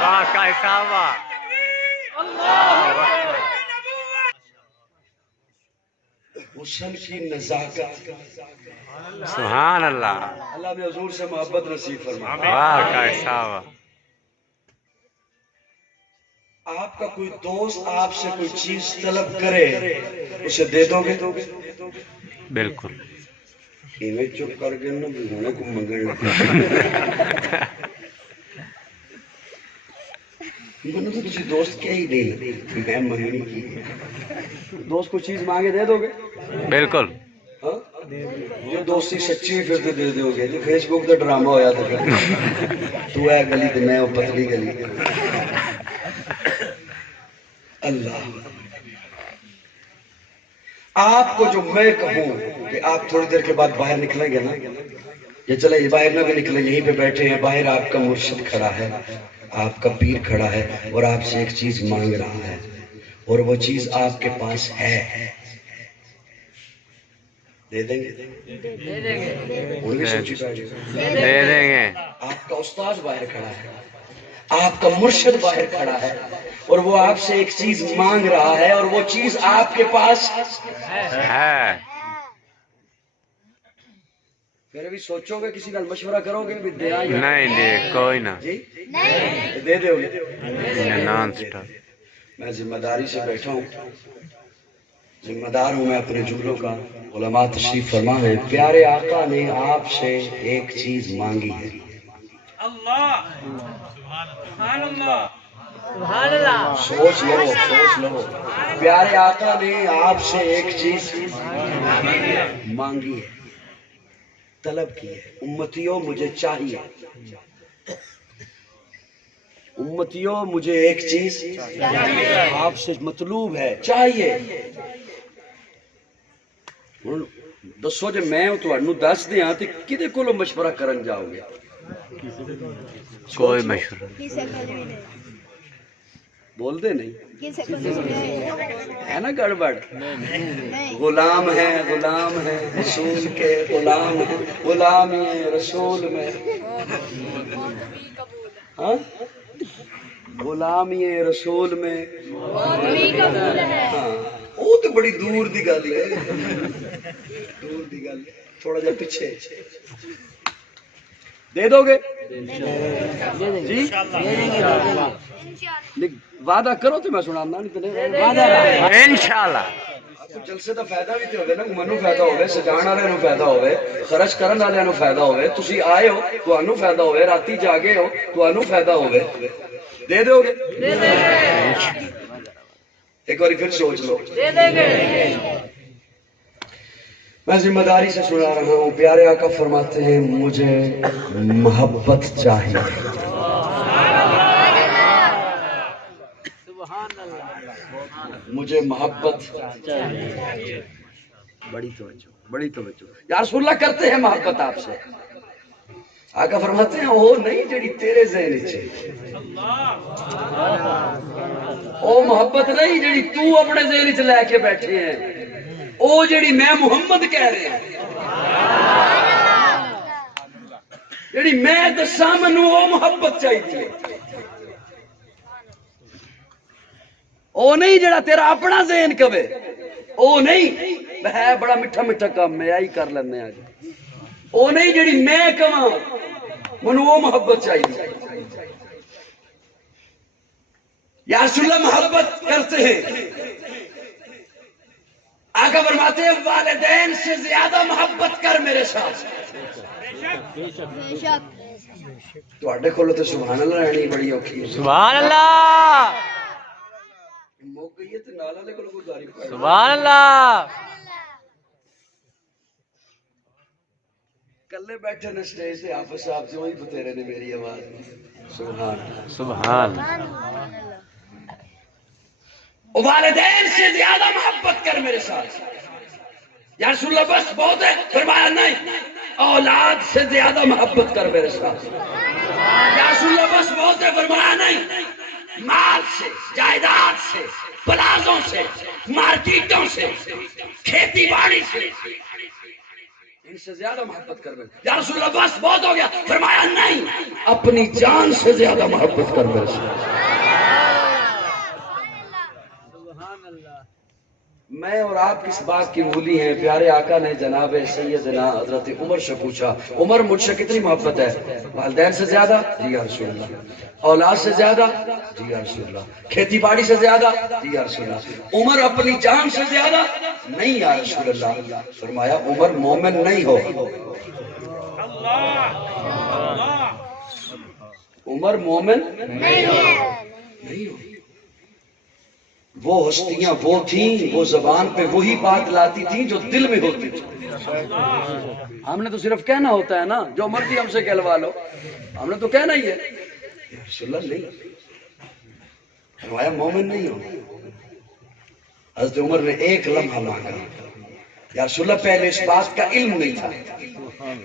واہ کیسا ہوا حسن کی نزاکت، سبحان اللہ اللہ میں حضور سے محبت نصیب فرمائے۔ واہ کیسا ہوا آپ کا کوئی دوست آپ سے کوئی چیز طلب کرے اسے دے دو گے؟ بالکل ایویں چپ کر کے نہ ہونے کو منگنے لگا، میں تو کسی دوست کیا ہی نہیں میں منگنی کی، دوست کو چیز مانگے دے دو گے؟ بالکل ہاں جو دوستی سچی ہوئی پھر تو دے دو گے، جو فیس بک کا ڈرامہ ہویا تھا پھر تو ہے گلی تو میں وہ پتلی گلی۔ اللہ آپ کو جو میں کہوں کہ آپ تھوڑی دیر کے بعد باہر نکلیں گے نا، یہ چلے یہ باہر نہ بھی نکلیں، یہیں پہ بیٹھے ہیں، باہر آپ کا مرشد کھڑا ہے، آپ کا پیر کھڑا ہے اور آپ سے ایک چیز مانگ رہا ہے اور وہ چیز آپ کے پاس ہے، دے دیں گے؟ ان کی سوچی پائے گا دے دیں گے آپ کا استاد باہر کھڑا ہے، آپ کا مرشد باہر کھڑا ہے اور وہ آپ سے ایک چیز مانگ رہا ہے اور وہ چیز آپ کے پاس ہے پھر بھی سوچو گے، کسی کا مشورہ کرو گے بھی دے آئیں؟ نہیں دے کوئی نہ جی دے دے ہوگے؟ نان سٹاپ میں ذمہ داری سے بیٹھا ہوں، ذمہ دار ہوں میں اپنے جملوں کا۔ علماء تشریف فرما ہے، پیارے آقا نے آپ سے ایک چیز مانگی ہے، اللہ سبحان اللہ سوچ لو سوچ لو، پیارے آقا نے آپ سے ایک چیز مانگی ہے، طلب کی ہے، امتیوں مجھے چاہیے، امتیوں مجھے ایک چیز آپ سے مطلوب ہے، چاہیے۔ دسو جے میں تانوں دس دیاں تے کدے کولوں مشورہ کرن جاؤ گے؟ کوئی مشورہ بول دے نہیں ہے نا گڑبڑ؟ غلام ہے رسول کے غلام ہے، غلام رسول میں، ہاں غلامی رسول میں، ہاں وہ تو بڑی دور دی گل ہے، دور دی گل، تھوڑا جا پیچھے دے دو گے جی؟ وعدہ کرو تو میں سنانا نہیں تے انشاءاللہ۔ جلسے دا فائدہ بھی تے ہوے نا، منوں فائدہ ہوے، سجان والے نوں فائدہ ہوے، خرچ کرن والے نوں فائدہ ہوے، تسی آئے ہو تانوں فائدہ ہوے، راتی جاگے ہو تانوں فائدہ ہوے، دے دو گے؟ ایک بار پھر سوچ لو۔ میں ذمہ داری سے سنا رہا ہوں، پیارے آقا فرماتے ہیں مجھے محبت چاہیے، مجھے محبت چاہیے، بڑی توجہ یا رسول اللہ کرتے ہیں محبت آپ سے، آقا فرماتے ہیں وہ نہیں جڑی تیرے ذہن وچ ہے، او محبت نہیں جڑی تو اپنے ذہن وچ لے کے بیٹھے ہیں، او جڑی میں محمد کہہ رہے ہیں، جڑی میں دساں منوں او محبت چاہیے، او نہیں جڑا تیرا اپنا ذہن کہے، او نہیں ہے بڑا میٹھا میٹھا کام میں آئی کر لینے آج، او نہیں جڑی میں کہاں منوں او محبت چاہیے۔ یا رسول اللہ محبت کرتے ہیں، آقا فرماتے ہیں والدین سے زیادہ محبت کر میرے ساتھ، تو اڈے کھولو تو سبحان اللہ رہنی بڑی اوکھی ہے، سبحان اللہ موک گئی ہے تو نالا لے کھولو گزاری پڑھ سبحان اللہ کلے بیٹھے نے سٹیج سے حافظ صاحب سے وہی بتیرے نے میری آواز سبحان سبحان والدین سے زیادہ محبت کر میرے ساتھ، یا رسول اللہ بس بہت ہے، فرمایا نہیں اولاد سے زیادہ محبت کر میرے ساتھ، یا رسول اللہ بس بہت ہے، فرمایا نہیں مال سے، جائیداد سے، پلازوں سے، مارکیٹوں سے، کھیتی باڑی سے، ان سے زیادہ محبت کر میرے، یا رسول اللہ بس بہت ہو گیا، فرمایا نہیں اپنی جان سے زیادہ محبت کر میرے ساتھ۔ میں اور آپ کس بات کی مولی ہیں؟ پیارے آقا نے جناب سیدنا حضرت عمر سے پوچھا، عمر مجھ سے کتنی محبت ہے؟ والدین سے زیادہ؟ جی یا رسول اللہ۔ اولاد سے زیادہ؟ جی یا رسول اللہ۔ کھیتی باڑی سے زیادہ؟ جی یا رسول اللہ۔ عمر اپنی جان سے زیادہ؟ نہیں یا رسول اللہ۔ فرمایا عمر مومن نہیں ہو، عمر مومن نہیں ہو، وہ ہستیاں وہ تھیں، وہ زبان پہ وہی بات لاتی تھیں جو دل میں ہوتی تھی، ہم نے تو صرف کہنا ہوتا ہے نا، جو مرضی ہم سے کہلوا لو، ہم نے تو کہنا ہی ہے، یا رسول اللہ نہیں، فرمایا مومن نہیں ہو۔ حضرت عمر نے ایک لمحہ مانگا، یا رسول اللہ پہلے اس بات کا علم نہیں تھا،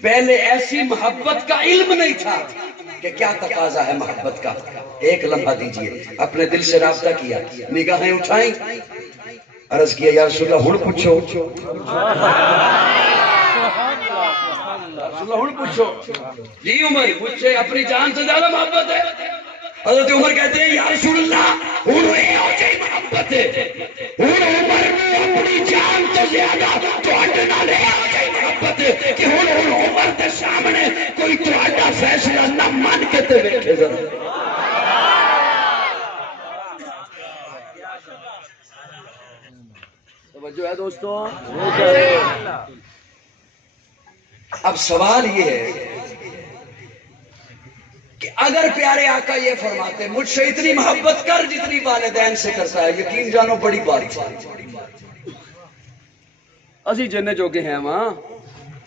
پہلے ایسی محبت کا علم نہیں تھا کہ کیا تقاضا ہے محبت کا، ایک لمحہ دیجئے، اپنے دل سے رابطہ کیا، نگاہیں اٹھائیں، عرض کیا یا رسول اللہ ہن پوچھو، رسول اللہ ہن پوچھو، جی عمر مجھ سے اپنی جان سے زیادہ محبت ہے؟ حضرت عمر کہتے ہیں یا رسول اللہ ہن اے ہو جائے محبت ہے، ہن عمر نے اپنی جان تو زیادہ تواڈے نال اے ہو جائے محبت ہے کہ ہن عمر دے سامنے کوئی تواڈا فیصلہ نہ مان کے تے ویکھے ذرا۔ توجہ ہے دوستو؟ اب سوال یہ ہے کہ اگر پیارے آقا یہ فرماتے مجھ سے اتنی محبت کر جتنی والدین سے کرتا ہے، یقین جانو بڑی بات ہے، اسی جننے جو کہ ہیں وہاں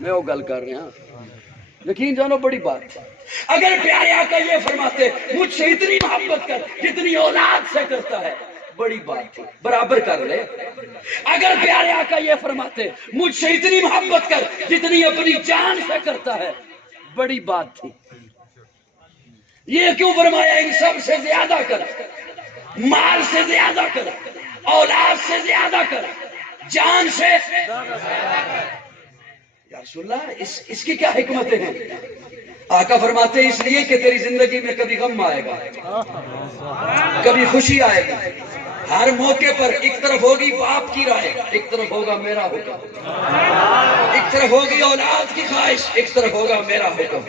میں وہ گل کر رہے ہیں، یقین جانو بڑی بات. اگر پیارے آقا یہ فرماتے مجھ سے اتنی محبت کر جتنی اولاد سے کرتا ہے، بڑی بات ہے، برابر کر لے. اگر پیارے آقا یہ فرماتے مجھ سے اتنی محبت کر جتنی اپنی جان سے کرتا ہے، بڑی بات تھی. یہ کیوں فرمایا ان سب سے زیادہ کر، مال سے زیادہ کر، اولاد سے زیادہ کر، جان سے. یا رسول اللہ اس کی کیا حکمتیں ہیں؟ آقا فرماتے ہیں اس لیے کہ تیری زندگی میں کبھی غم آئے گا، کبھی خوشی آئے گی. ہر موقع پر ایک طرف ہوگی باپ کی رائے، ایک طرف ہوگا میرا حکم، ایک طرف ہوگی اولاد کی خواہش، ایک طرف ہوگا میرا حکم،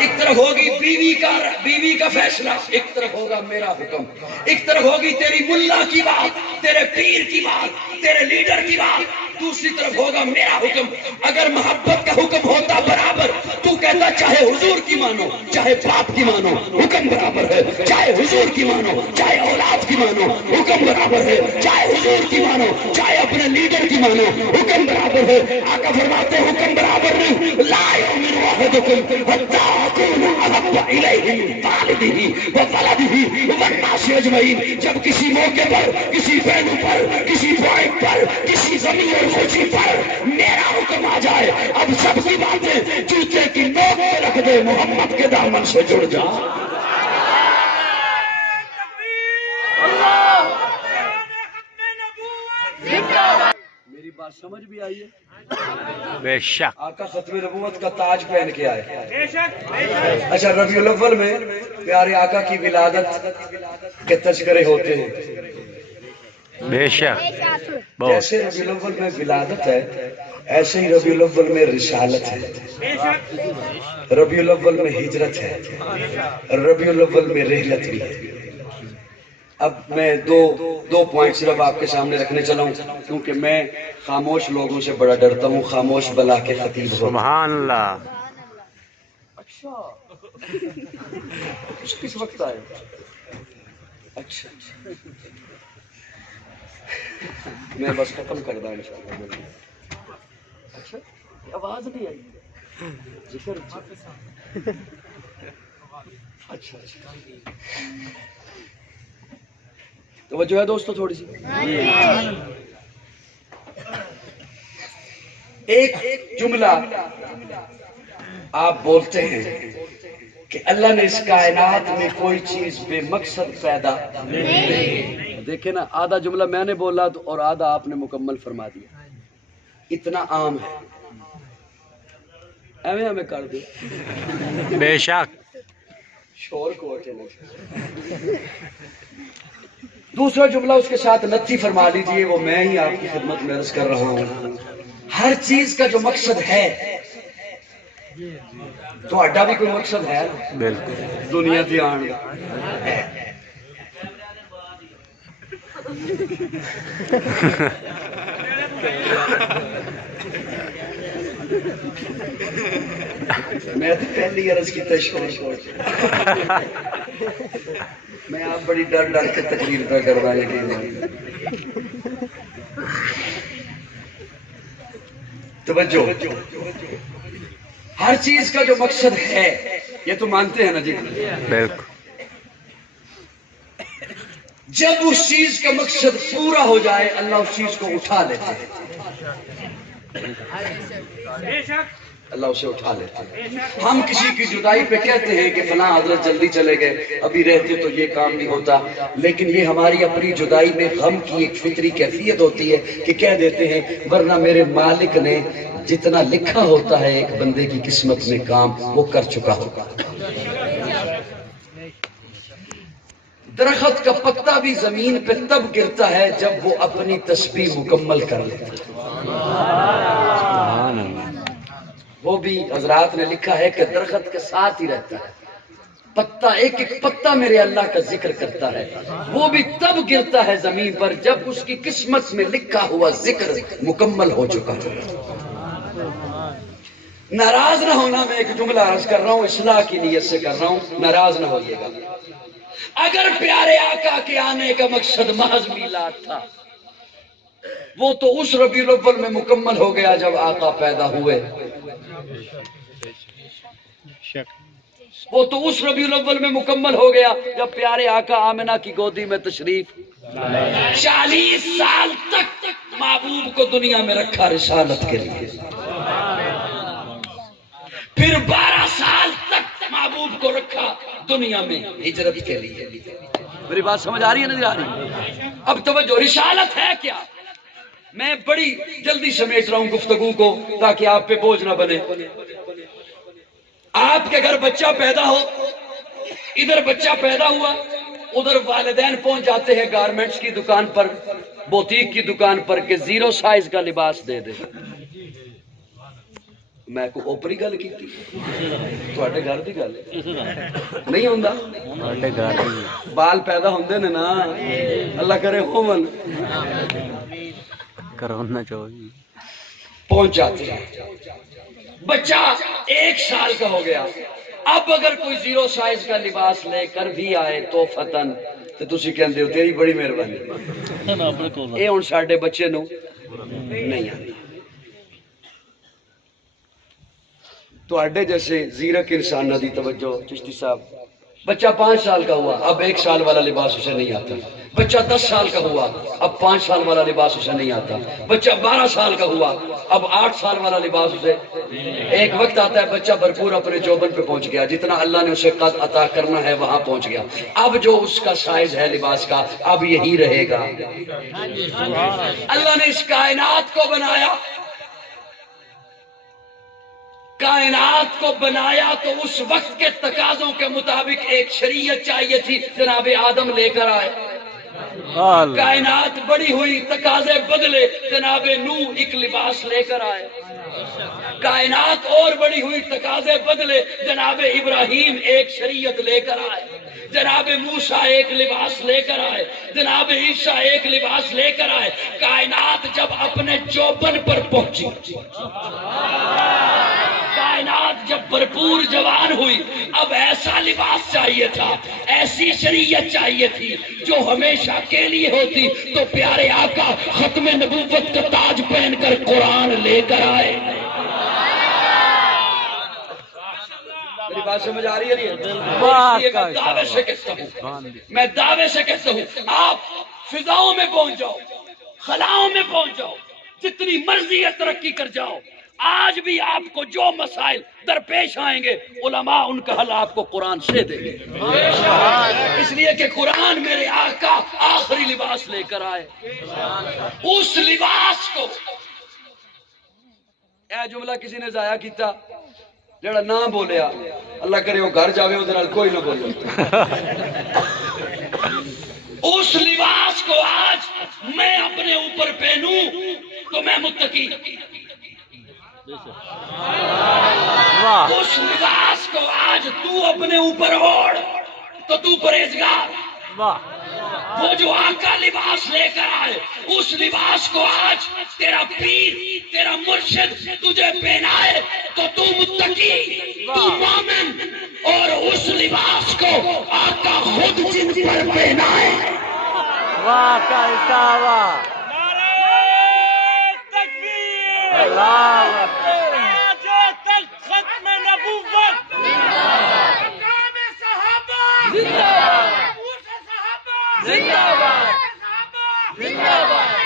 ایک طرف ہوگی بیوی کا فیصلہ، ایک طرف ہوگا میرا حکم، ایک طرف ہوگی تیری ملا کی بات، تیرے پیر کی بات، تیرے لیڈر کی بات، دوسری طرف ہوگا میرا حکم. اگر محبت کا حکم ہوتا برابر، تو کہتا چاہے حضور کی مانو چاہے باپ کی مانو حکم برابر ہے، چاہے حضور کی مانو چاہے اولاد کی مانو حکم برابر ہے، چاہے حضور کی مانو چاہے اپنے لیڈر کی مانو حکم برابر ہے. آقا فرماتے حکم برابر نہیں. لا یؤمن احدکم حتی اکون احب الیہ من والدہ وولدہ والناس اجمعین. جب کسی موقع پر، کسی پہلو پر، کسی پوائنٹ پر، کسی زمین اور خوشی پر میرا حکم آ جائے، اب سب کی باتیں جوتے کی نوک پہ رکھ دے، محمد کے دامن سے جڑ جا. میری بات سمجھ بھی آئی ہے؟ بے شک. آقا ختم نبوت کا تاج پہن کے آئے. بے شک اچھا ربیع الاول میں پیارے آقا کی ولادت کے تذکرے ہوتے ہیں. بے شک. بہت. جیسے ربیع الاول میں ولادت ہے، ایسے ہی ربیع الاول میں رسالت ہے، بے شک ربیع الاول میں ہجرت ہے، ربیع الاول میں رحلت بھی ہے. اب میں دو پوائنٹ صرف آپ کے سامنے رکھنے چلا ہوں، کیونکہ میں خاموش لوگوں سے بڑا ڈرتا ہوں، خاموش بلا کے خطیب ہوں. سبحان اللہ. اچھا کس وقت آئے؟ اچھا میں بس ختم کر دوں انشاءاللہ. اچھا آواز نہیں آئی، ذکر. اچھا توجہ ہے دوستو تھوڑی سی. ایک جملہ آپ بولتے ہیں کہ اللہ نے اس کائنات میں کوئی چیز بے مقصد پیدا نہیں. دیکھیں نا، آدھا جملہ میں نے بولا اور آدھا آپ نے مکمل فرما دیا. اتنا عام ہے، ایویں ہمیں کر دے. بے شک. شور کو دوسرا جملہ اس کے ساتھ نتھی فرما لیجئے، وہ میں ہی آپ کی خدمت میں عرض کر رہا ہوں. ہر چیز کا جو مقصد ہے، تو اڈا بھی کوئی مقصد ہے نا. بالکل. دنیا تھی آن ہے. میں تو پہلی عرض کی تشکر میں آپ بڑی ڈر کے تقریر پہ کروا لگے. توجہ، ہر چیز کا جو مقصد ہے، یہ تو مانتے ہیں نا جی. بالکل. جب اس چیز کا مقصد پورا ہو جائے، اللہ اس چیز کو اٹھا لیتے ہیں. بے شک اللہ اسے اٹھا لیتے ہیں. ہم کسی کی جدائی پہ کہتے ہیں کہ فلاں حضرت جلدی چلے گئے، ابھی رہتے تو یہ کام نہیں ہوتا، لیکن یہ ہماری اپنی جدائی میں غم کی ایک فطری کیفیت ہوتی ہے کہ کہہ دیتے ہیں ورنہ میرے مالک نے جتنا لکھا ہوتا ہے ایک بندے کی قسمت میں کام، وہ کر چکا ہوگا. درخت کا پتا بھی زمین پہ تب گرتا ہے جب وہ اپنی تسبیح مکمل کر لیتا ہے. سبحان اللہ. وہ بھی حضرات نے لکھا ہے کہ درخت کے ساتھ ہی رہتا ہے، پتا ایک ایک پتا میرے اللہ کا ذکر کرتا ہے. وہ بھی تب گرتا ہے زمین پر جب اس کی قسمت میں لکھا ہوا ذکر مکمل ہو چکا ہے. ناراض نہ ہونا، میں ایک جملہ عرض کر رہا ہوں، اصلاح کی نیت سے کر رہا ہوں، ناراض نہ ہوئیے گا. اگر پیارے آقا کے آنے کا مقصد محض میلاد تھا، وہ تو اس ربیع الاول میں مکمل ہو گیا جب آقا پیدا ہوئے. وہ تو اس ربیع الاول میں مکمل ہو گیا جب پیارے آقا آمنہ کی گودی میں تشریف 40 سال تک محبوب کو دنیا میں رکھا رسالت کے لیے، پھر 12 سال تک محبوب کو رکھا دنیا میں ہجرت کے لیے۔ میری بات سمجھ آ رہی ہے نہیں آ رہی؟ اب توجہ، رسالت ہے کیا؟ میں بڑی جلدی سمیٹ رہا ہوں گفتگو کو تاکہ آپ پہ بوجھ نہ بنے۔ آپ کے گھر بچہ پیدا ہو، ادھر بچہ پیدا ہوا، ادھر والدین پہنچ جاتے ہیں گارمنٹس کی دکان پر، بوتیک کی دکان پر کہ 0 سائز کا لباس دے دے۔ میں کو اوپری گل کی تھوڑے گھر دی گل نہیں ہوندا، بال پیدا ہوندے نے نا، اللہ کرے ہومن، کرونا چاہیے پہنچ جاتے ہیں۔ بچہ 1 سال کا ہو گیا، اب اگر کوئی 0 سائز کا لباس لے کر بھی آئے تو فتن تو تسی کہندے ہو تیری بڑی مہربانی، اے ہن ساڈے بچے نو نہیں آتی۔ تواڈے جیسے زیرک انسان نہ دی توجہ چشتی صاحب، بچہ 5 سال کا ہوا، اب 1 سال والا لباس اسے نہیں آتا۔ بچہ 10 سال کا ہوا، اب 5 سال والا لباس اسے نہیں آتا۔ بچہ 12 سال کا ہوا، اب 8 سال والا لباس اسے۔ ایک وقت آتا ہے بچہ بھرپور اپنے جوبن پہ پہنچ گیا، جتنا اللہ نے اسے قد عطا کرنا ہے وہاں پہنچ گیا۔ اب جو اس کا سائز ہے لباس کا اب یہی رہے گا۔ اللہ نے اس کائنات کو بنایا، کائنات کو بنایا تو اس وقت کے تقاضوں کے مطابق ایک شریعت چاہیے تھی، جناب آدم لے کر آئے۔ کائنات بڑی ہوئی، تقاضے بدلے، جناب نوح ایک لباس لے کر آئے۔ کائنات اور بڑی ہوئی، تقاضے بدلے، جناب ابراہیم ایک شریعت لے کر آئے۔ جناب موسیٰ ایک لباس لے کر آئے، جناب عیسیٰ ایک لباس لے کر آئے۔ کائنات جب اپنے جوبن پر پہنچی، کائنات جب بھرپور جوان ہوئی، اب ایسا لباس چاہیے تھا، ایسی شریعت چاہیے تھی جو ہمیشہ کے لیے ہوتی، تو پیارے آقا ختم نبوت کا تاج پہن کر قرآن لے کر آئے۔ میری بات سمجھ آ رہی ہے نہیں؟ دعوے سے کہتا ہوں، میں دعوے سے کہتا ہوں، آپ فضاؤں میں پہنچ جاؤ، خلاؤں میں پہنچ جاؤ، جتنی مرضی ترقی کر جاؤ، آج بھی آپ کو جو مسائل درپیش آئیں گے علماء ان کا حل آپ کو قرآن سے دیں گے، اس لیے کہ قرآن میرے آقا آخری لباس لے کر آئے۔ اس لباس کو اے جملہ کسی نے ضائع کیتا جڑا نہ بولیا، اللہ کرے وہ گھر جاوے ادھر کوئی نہ بولے۔ اس لباس کو آج میں اپنے اوپر پہنوں تو میں متقی، اس لباس کو آج تو اپنے اوپر اوڑھ تو تو پرہیزگار۔ وہ جو آقا لباس لے کر آئے، اس لباس کو آج تیرا پیر، تیرا مرشد تجھے پہنائے تو تو متقی، تو مومن، اور اس لباس کو آقا خود جن پر پہنائے۔ واہ کیسا واہ، اللہ ختم نبوت، مقام صحابہ، زندہ باد، زندہ باد، زندہ باد،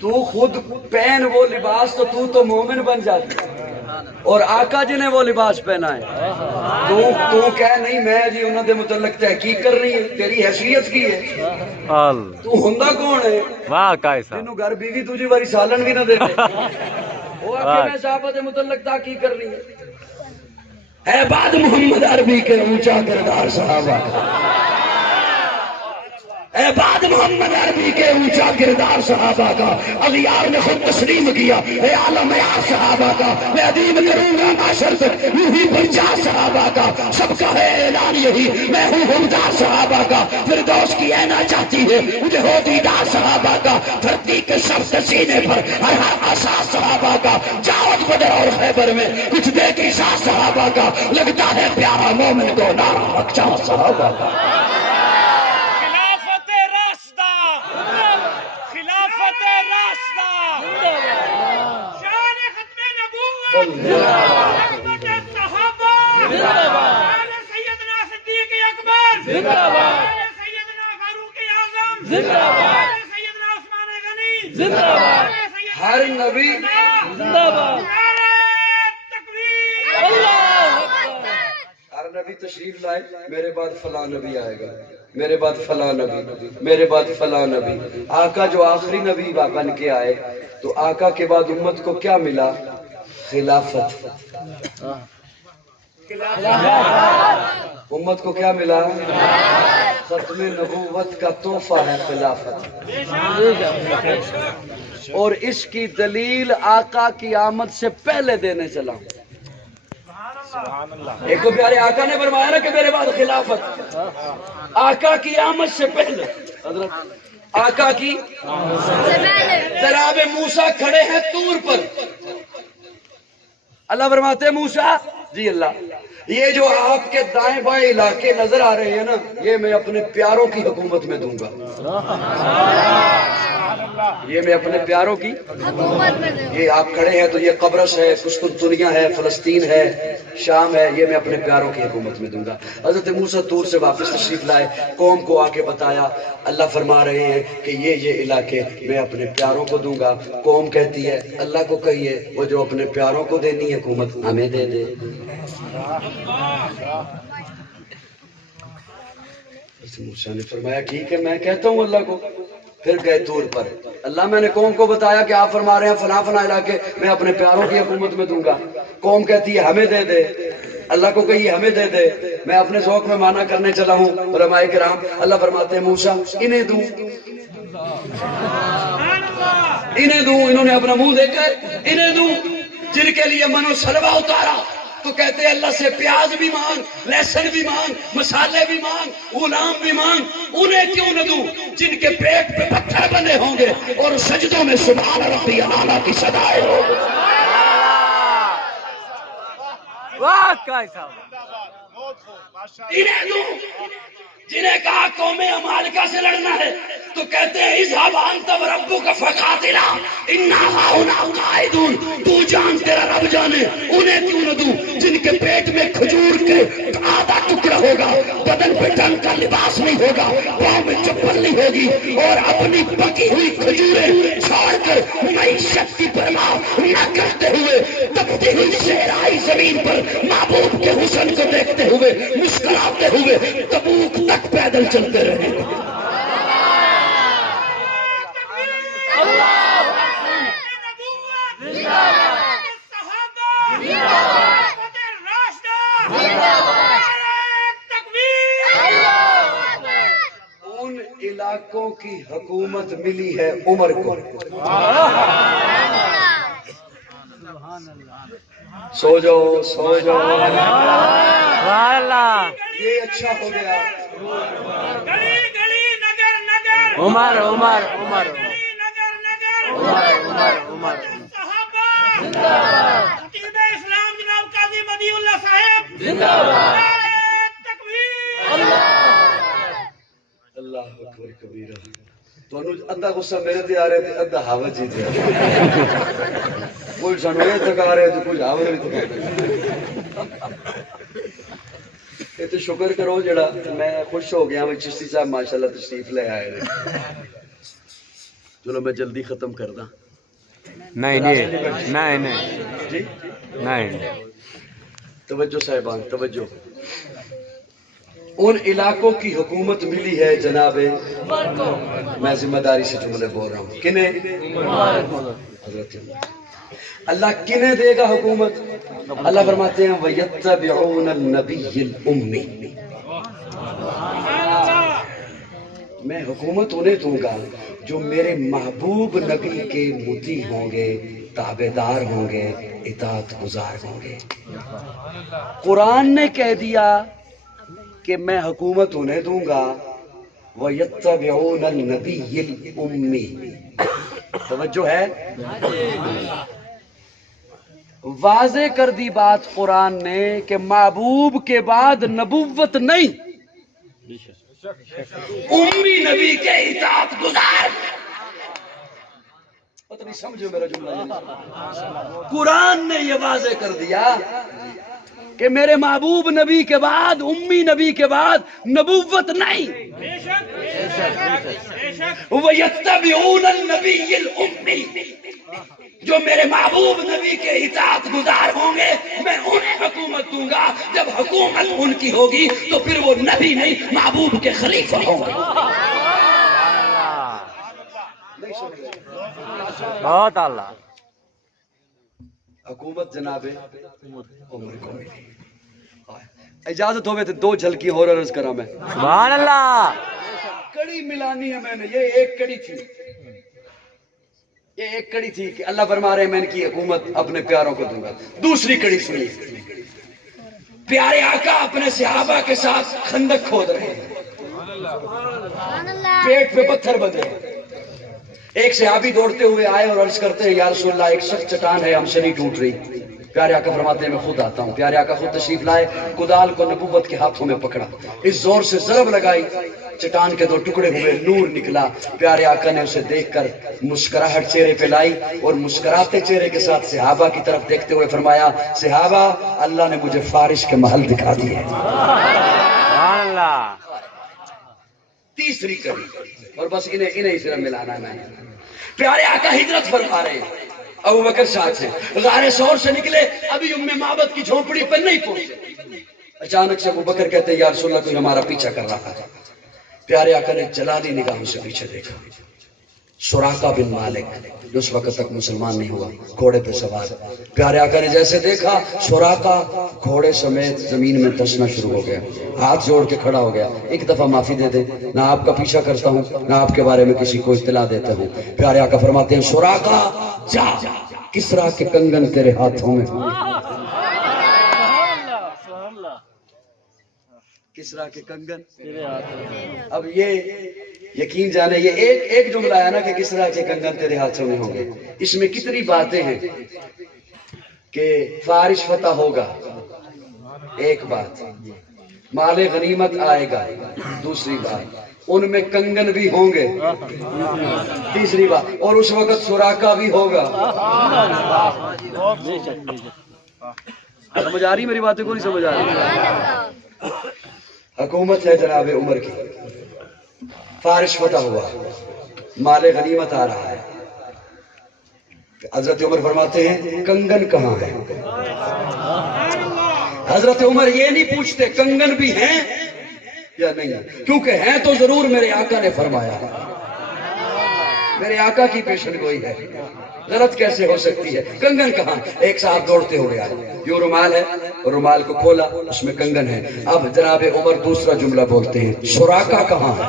تو خود پہن وہ لباس تو مومن بن جاتی، اور آقا جی نے وہ لباس پہنا ہے، تو کہہ نہیں میں جی انہوں دے متعلق تحقیق کرنی ہے، تیری حیثیت کی ہے، تو ہندہ کون ہے؟ واہ کیسا، تینوں گھر بیوی تجھے باری سالن بھی نہ دے دے، وہ آقا میں صحابہ دے متعلق تحقیق کرنی ہے۔ اے بعد محمد عربی کے اونچا کردار صحابہ کا، اے بعد محمد عربی کے اونچا کردار صحابہ کا، اغیار نے خود تسلیم کیا، اے عالم یا صحابہ کا، میں عدیم کروں گا معاشر تک یوں ہی پہنچا صحابہ کا، سب کا ہے اعلان یہی، میں ہوں ہمدار صحابہ کا، فردوس کی اینا چاہتی ہے مجھے ہو دیدار صحابہ کا، دھرتی کے سب سینے پر ہر ہر آساس صحابہ کا، جاوت بدر اور خیبر میں کچھ دیکھی ساس صحابہ کا، لگتا ہے پیارا مومن کو نعرہ رکھتا صحابہ کا۔ صحابہ آل سیدنا صدیق اکبر زندہ باد، آل سیدنا فاروق اعظم زندہ باد، آل سیدنا عثمان غنی زندہ باد، ہر نبی زندہ باد، تکبیر، ہر نبی تشریف لائے، میرے بعد فلاں نبی آئے گا، میرے بعد فلاں نبی، میرے بعد فلاں نبی۔ آقا جو آخری نبی بن کے آئے تو آقا کے بعد امت کو کیا ملا؟ خلافت۔ امت کو کیا ملا؟ ختم نبوت کا تحفہ ہے خلافت، اور اس کی دلیل آقا کی آمد سے پہلے دینے چلا ہوں۔ ایک تو پیارے آقا نے فرمایا نا کہ میرے بعد خلافت، آقا کی آمد سے پہلے، حضرت آقا کی جناب موسیٰ کھڑے ہیں طور پر، اللہ فرماتے ہیں موسیٰ جی اللہ، یہ جو آپ کے دائیں بائیں علاقے نظر آ رہے ہیں نا، یہ میں اپنے پیاروں کی حکومت میں دوں گا، یہ میں اپنے پیاروں کی حکومت میں دوں گا۔ یہ آپ کھڑے ہیں تو یہ قبرص ہے، قسطنطنیہ ہے، فلسطین ہے، شام ہے، یہ میں اپنے پیاروں کی حکومت میں دوں گا۔ حضرت موسیٰ طور سے واپس تشریف لائے، قوم کو آ کے بتایا، اللہ فرما رہے ہیں کہ یہ علاقے میں اپنے پیاروں کو دوں گا۔ قوم کہتی ہے اللہ کو کہیے وہ جو اپنے پیاروں کو دینی ہے حکومت ہمیں دے دے۔ موسیٰ نے فرمایا ٹھیک ہے میں کہتا ہوں اللہ کو۔ پھر گئے طور پر، اللہ میں نے قوم کو بتایا کہ آپ فرما رہے ہیں فلاں فلاں علاقے میں اپنے پیاروں کی حکومت میں دوں گا، قوم کہتی ہے ہمیں دے دے، اللہ کو کہیے ہمیں دے دے، میں اپنے ذوق میں مانا کرنے چلا ہوں۔ علماء کرام اللہ فرماتے ہیں موسیٰ انہیں دوں، انہیں دوں، انہوں نے اپنا منہ دیکھا انہیں دوں، جن کے لیے منو سلوہ اتارا تو کہتے ہیں اللہ سے پیاز بھی مانگ، لہسن بھی مانگ، مسالے بھی مانگ، غلام بھی مانگ، انہیں کیوں نہ دوں جن کے پیٹ پہ پتھر بنے ہوں گے اور سجدوں میں سبحان ربی اعلیٰ کی صدائیں ہوں گے۔ واقعی صاحب، انہیں دوں جنہیں کہا قوم عمالقہ سے لڑنا ہے تو کہتے ہیں اذهب انت وربک فقاتلا انا ہاہنا قاعدون، تو جان تیرا رب جانے۔ انہیں کیوں نہ دوں جن کے پیٹ میں کھجور کے آدھا ٹکڑا ہوگا، بدن پہ ڈنگ کا لباس نہیں ہوگا، پاؤں میں چپل نہیں ہوگی، اور اپنی پکی ہوئی کھجوریں چھاڑ کر معیشت کی پرواہ نہ کرتے ہوئے تپتی ہوئی صحرائی زمین پر معبود کے حسن کو دیکھتے ہوئے مسکراتے ہوئے تبوک تک پیدل چلتے رہے۔ ان علاقوں کی حکومت ملی ہے عمر کو۔ سو جاؤ سو جاؤ، والا یہ اچھا ہو گیا۔ گلی گلی نگر نگر عمر عمر عمر گلی نگر نگر عمر عمر عمر صحابہ خطیب اسلام جناب قاضی مدی اللہ صاحب زندہ باد، نعرہ تکبیر، اللہ اکبر کبیرہ۔ تو ادھا غصہ میرے تے آ رہے تھے، ادھا حاوت جی تھے، کوئی سانو یہ تکا رہے تھے، کوئی حاوت بھی تکا رہے۔ یہ تو شکر کرو جڑا میں خوش ہو گیا میں چشتی صاحب ماشاءاللہ تشریف لے آئے ہیں۔ چلو میں جلدی ختم کر دا۔ نہیں نہیں نہیں نہیں جی نہیں، توجہ صاحبان توجہ، ان علاقوں کی حکومت ملی ہے جناب، میں ذمہ داری سے جملے بول رہا ہوں، کنہیں؟ حضرت اللہ کنہیں دے گا حکومت؟ اللہ فرماتے ہیں وَيَتَّبِعُونَ النَّبِيِّ الْأُمِّيِّ، میں حکومت انہیں دوں گا جو میرے محبوب نبی کے مطیع ہوں گے، تابعدار ہوں گے، اطاعت گزار ہوں گے۔ قرآن نے کہہ دیا کہ میں حکومت انہیں دوں گا وَيَتَّبِعُونَ النَّبِيِّ الْأُمِّيِّ، توجہ ہے؟ واضح کر دی بات قرآن نے کہ محبوب کے بعد نبوت نہیں، امی نبی کے اطاعت گزار۔ پتہ نہیں سمجھو میرا جملہ. قرآن نے یہ واضح کر دیا کہ میرے محبوب نبی کے بعد امی نبی کے بعد نبوت نہیں. وَيَتَّبِعُونَ النَّبِيَّ الْأُمِّيَّ، جو میرے محبوب نبی کے اطاعت گزار ہوں گے میں انہیں حکومت دوں گا. جب حکومت ان کی ہوگی تو پھر وہ نبی نہیں محبوب کے خلیفہ ہوں گے. بہت اللہ. حکومت جناب عمر کو ملی. اجازت ہوئے تو 2 جھلکی اور عرض کرا میں. سبحان اللہ. کڑی ملانی ہے میں نے. یہ ایک کڑی تھی، یہ ایک کڑی تھی کہ اللہ فرما رہے ہیں میں ان کی حکومت اپنے پیاروں کو دوں گا. دوسری کڑی سنی، پیارے آقا اپنے صحابہ کے ساتھ خندق کھود رہے ہیں، پیٹ پہ پتھر بندھ رہے ہیں. ایک صحابی دوڑتے ہوئے آئے اور عرض کرتے ہیں یا رسول اللہ ایک سخت چٹان ہے ہم سے نہیں ٹوٹ رہی. پیارے آقا فرماتے ہیں میں خود آتا ہوں. پیارے آقا خود تشریف لائے، کدال کو نبوت کے ہاتھوں میں پکڑا، اس زور سے ضرب لگائی، چٹان کے 2 ٹکڑے ہوئے، نور نکلا. پیارے آقا نے اسے دیکھ کر مسکراہٹ چہرے پہ لائی اور مسکراتے چہرے کے ساتھ صحابہ کی طرف دیکھتے ہوئے فرمایا صحابہ اللہ نے مجھے فارش کے محل دکھا دیے. سبحان اللہ. تیسری کڑی اور بس انہیں صرف ملانا ہے. پیارے آقا ہجرت فرما رہے ہیں، ابو بکر ساتھ ہیں، غار ثور سے نکلے، ابھی ام معبد کی جھونپڑی پر نہیں پہنچے. اچانک سے ابو بکر کہتے ہیں یا رسول اللہ کوئی ہمارا پیچھا کر رہا ہے. پیارے آقا نے جلالی نگاہوں سے پیچھے دیکھا. سراقہ بن مالک جو اس وقت تک مسلمان نہیں ہوا، گھوڑے پہ سوار. پیارے آقا نے جیسے دیکھا سراقہ گھوڑے سمیت زمین میں دسنا شروع ہو گیا، ہاتھ جوڑ کے کھڑا ہو گیا. ایک دفعہ معافی دے دے، نہ آپ کا پیچھا کرتا ہوں نہ آپ کے بارے میں کسی کو اطلاع دیتا ہوں. پیارے آقا فرماتے ہیں سراقہ جا، کسرا کے کنگن تیرے ہاتھوں میں. کسرا کے کنگن. اب یہ یقین جانے یہ ایک جملہ ہے نا کہ کسرا کے کنگن تیرے ہاتھوں میں ہوں گے. اس میں کتنی باتیں ہیں کہ فارش فتح ہوگا، ایک بات، مال غنیمت آئے گا، دوسری بات ان میں کنگن بھی ہوں گے، تیسری بات اور اس وقت سراقہ بھی ہوگا. سمجھ آ رہی میری باتیں کو نہیں سمجھ آ رہی؟ حکومت ہے جناب عمر کی، فارش فتح ہوا، مال غنیمت آ رہا ہے. حضرت عمر فرماتے ہیں کنگن کہاں ہے؟ حضرت عمر یہ نہیں پوچھتے کنگن بھی ہیں یا نہیں، کیونکہ ہیں تو ضرور میرے آقا نے فرمایا ہے، میرے آقا کی پیشن گوئی ہے، غلط کیسے ہو سکتی ہے؟ کنگن کہاں؟ ایک صاحب دوڑتے ہوئے آئے، یہ رومال ہے، رومال کو کھولا اس میں کنگن ہے. اب جناب عمر دوسرا جملہ بولتے ہیں سراقہ کہاں ہے؟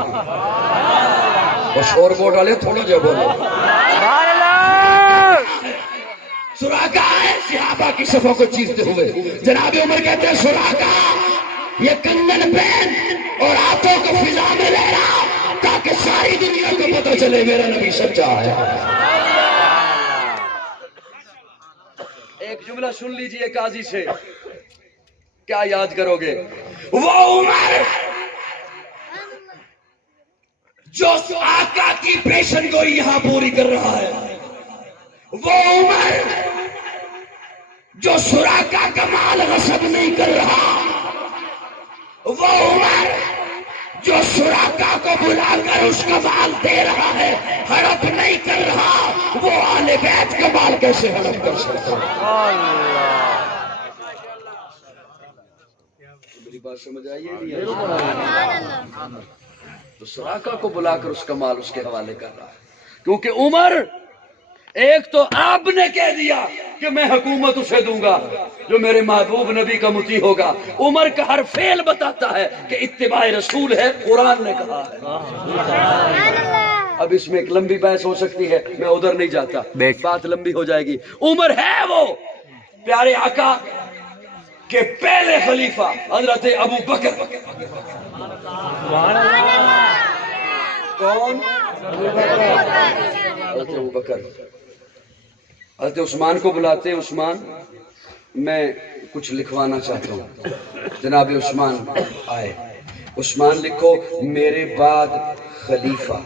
اور شور بورڈ والے تھوڑا جو بولو. سراقہ ہے، صحابہ کی صفوں کو چیرتے ہوئے جناب عمر کہتے ہیں سراقہ یہ کنگن پہن اور ہاتھوں کو فضا میں لے رہا تاکہ ساری دنیا کو پتہ چلے میرا نبی سچا ہے. ایک جملہ سن لیجئے قاضی سے، کیا یاد کرو گے؟ وہ عمر جو آقا کی پیشن گوئی یہاں پوری کر رہا ہے، وہ عمر جو سراقہ کا مال غصب نہیں کر رہا، وہ عمر جو سراقہ کو بلا کر اس کا مال دے رہا ہے، ہڑپ نہیں کر رہا، وہ آل بیت کا مال کیسے ہڑپ کر سکتا ہے؟ میری بات سمجھ آئی ہے؟ تو سراقہ کو بلا کر اس کا مال اس کے حوالے کر رہا ہے، کیونکہ عمر ایک تو آپ نے کہہ دیا کہ میں حکومت اسے دوں گا جو میرے محبوب نبی کا مطیع ہوگا. عمر کا ہر فعل بتاتا ہے کہ اتباع رسول ہے، قرآن نے کہا ہے. اب اس میں ایک لمبی بحث ہو سکتی ہے، میں ادھر نہیں جاتا، بات لمبی ہو جائے گی. عمر ہے وہ پیارے آقا کے پہلے خلیفہ حضرت ابو بکر. کون؟ حضرت ابو بکر. حضرت عثمان کو بلاتے ہیں. عثمان میں کچھ لکھوانا چاہتا ہوں. جناب عثمان آئے. عثمان لکھو میرے بعد خلیفہ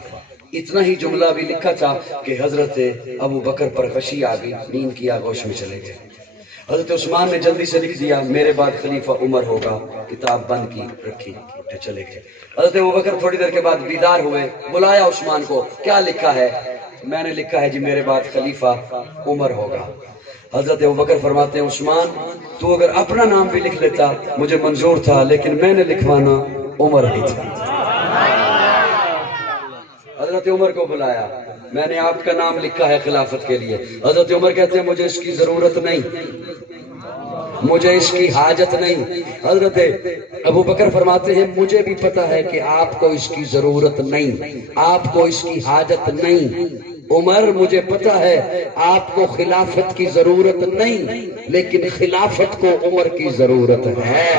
اتنا ہی جملہ بھی لکھا تھا کہ حضرت ابو بکر پر غشی آ گئی، نیند کی آغوش میں چلے گئے۔ حضرت عثمان نے جلدی سے لکھ دیا میرے بعد خلیفہ عمر ہوگا، کتاب بند کی رکھی، اٹھے چلے گئے۔ حضرت ابو بکر تھوڑی دیر کے بعد بیدار ہوئے، بلایا عثمان کو، کیا لکھا ہے؟ میں نے لکھا ہے جی میرے بعد خلیفہ عمر ہوگا۔ حضرت ابو بکر فرماتے ہیں عثمان تو اگر اپنا نام بھی لکھ لیتا مجھے منظور تھا، لیکن میں نے لکھوانا عمر ہی تھا۔ حضرت عمر کو بلایا، میں نے آپ کا نام لکھا ہے خلافت کے لیے۔ حضرت عمر کہتے ہیں مجھے اس کی ضرورت نہیں، مجھے اس کی حاجت نہیں۔ حضرت ابو بکر فرماتے ہیں مجھے بھی پتا ہے کہ آپ کو اس کی ضرورت نہیں، آپ کو اس کی حاجت نہیں۔ عمر مجھے پتا ہے آپ کو خلافت کی ضرورت نہیں، لیکن خلافت کو عمر کی ضرورت ہے۔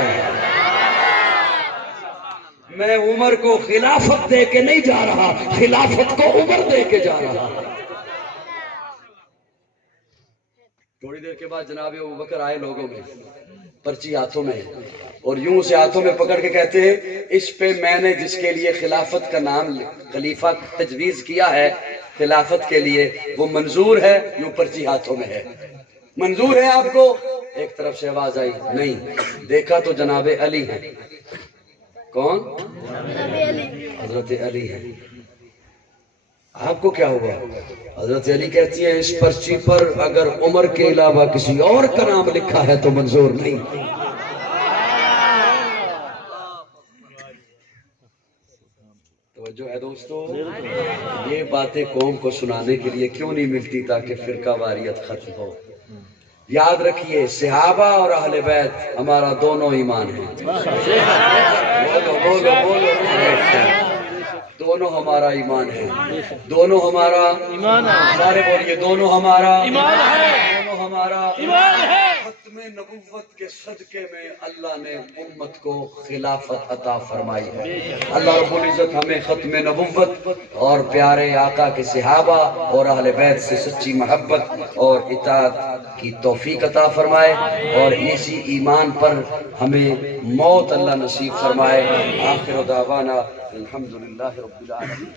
میں عمر کو خلافت دے کے نہیں جا رہا، خلافت کو عمر دے کے جا رہا۔ تھوڑی دیر کے بعد جناب ابو بکر آئے لوگوں میں، پرچی ہاتھوں میں، اور یوں سے ہاتھوں میں پکڑ کے کہتے ہیں اس پہ میں نے جس کے لیے خلافت کا نام خلیفہ تجویز کیا ہے خلافت کے لیے وہ منظور ہے، یوں پرچی ہاتھوں میں ہے، منظور ہے آپ کو؟ ایک طرف سے آواز آئی نہیں، دیکھا تو جناب علی ہے۔ کون؟ حضرت علی ہے۔ آپ کو کیا ہوا؟ حضرت علی کہتی ہیں اس پرچی پر اگر عمر کے علاوہ کسی اور کا نام لکھا ہے تو منظور نہیں۔ توجہ ہے دوستو، یہ باتیں قوم کو سنانے کے لیے کیوں نہیں ملتی تاکہ فرقہ واریت ختم ہو۔ یاد رکھیے صحابہ اور اہل بیت ہمارا دونوں ایمان ہے۔ بولو بولو بولو، دونوں ہمارا ایمان ہے، دونوں ہمارا ایمان ہے۔ سارے بولیے دونوں ہمارا ایمان ہے، دونوں ہمارا ایمان ہے۔ ختم نبوت کے صدقے میں اللہ نے امت کو خلافت عطا فرمائی ہے۔ اللہ رب العزت ہمیں ختم نبوت اور پیارے آقا کے صحابہ اور اہل بیت سے سچی محبت اور اطاعت کی توفیق عطا فرمائے، اور اسی ایمان پر ہمیں موت اللہ نصیب فرمائے۔ آخر دعوانا الحمدللہ رب العالمین۔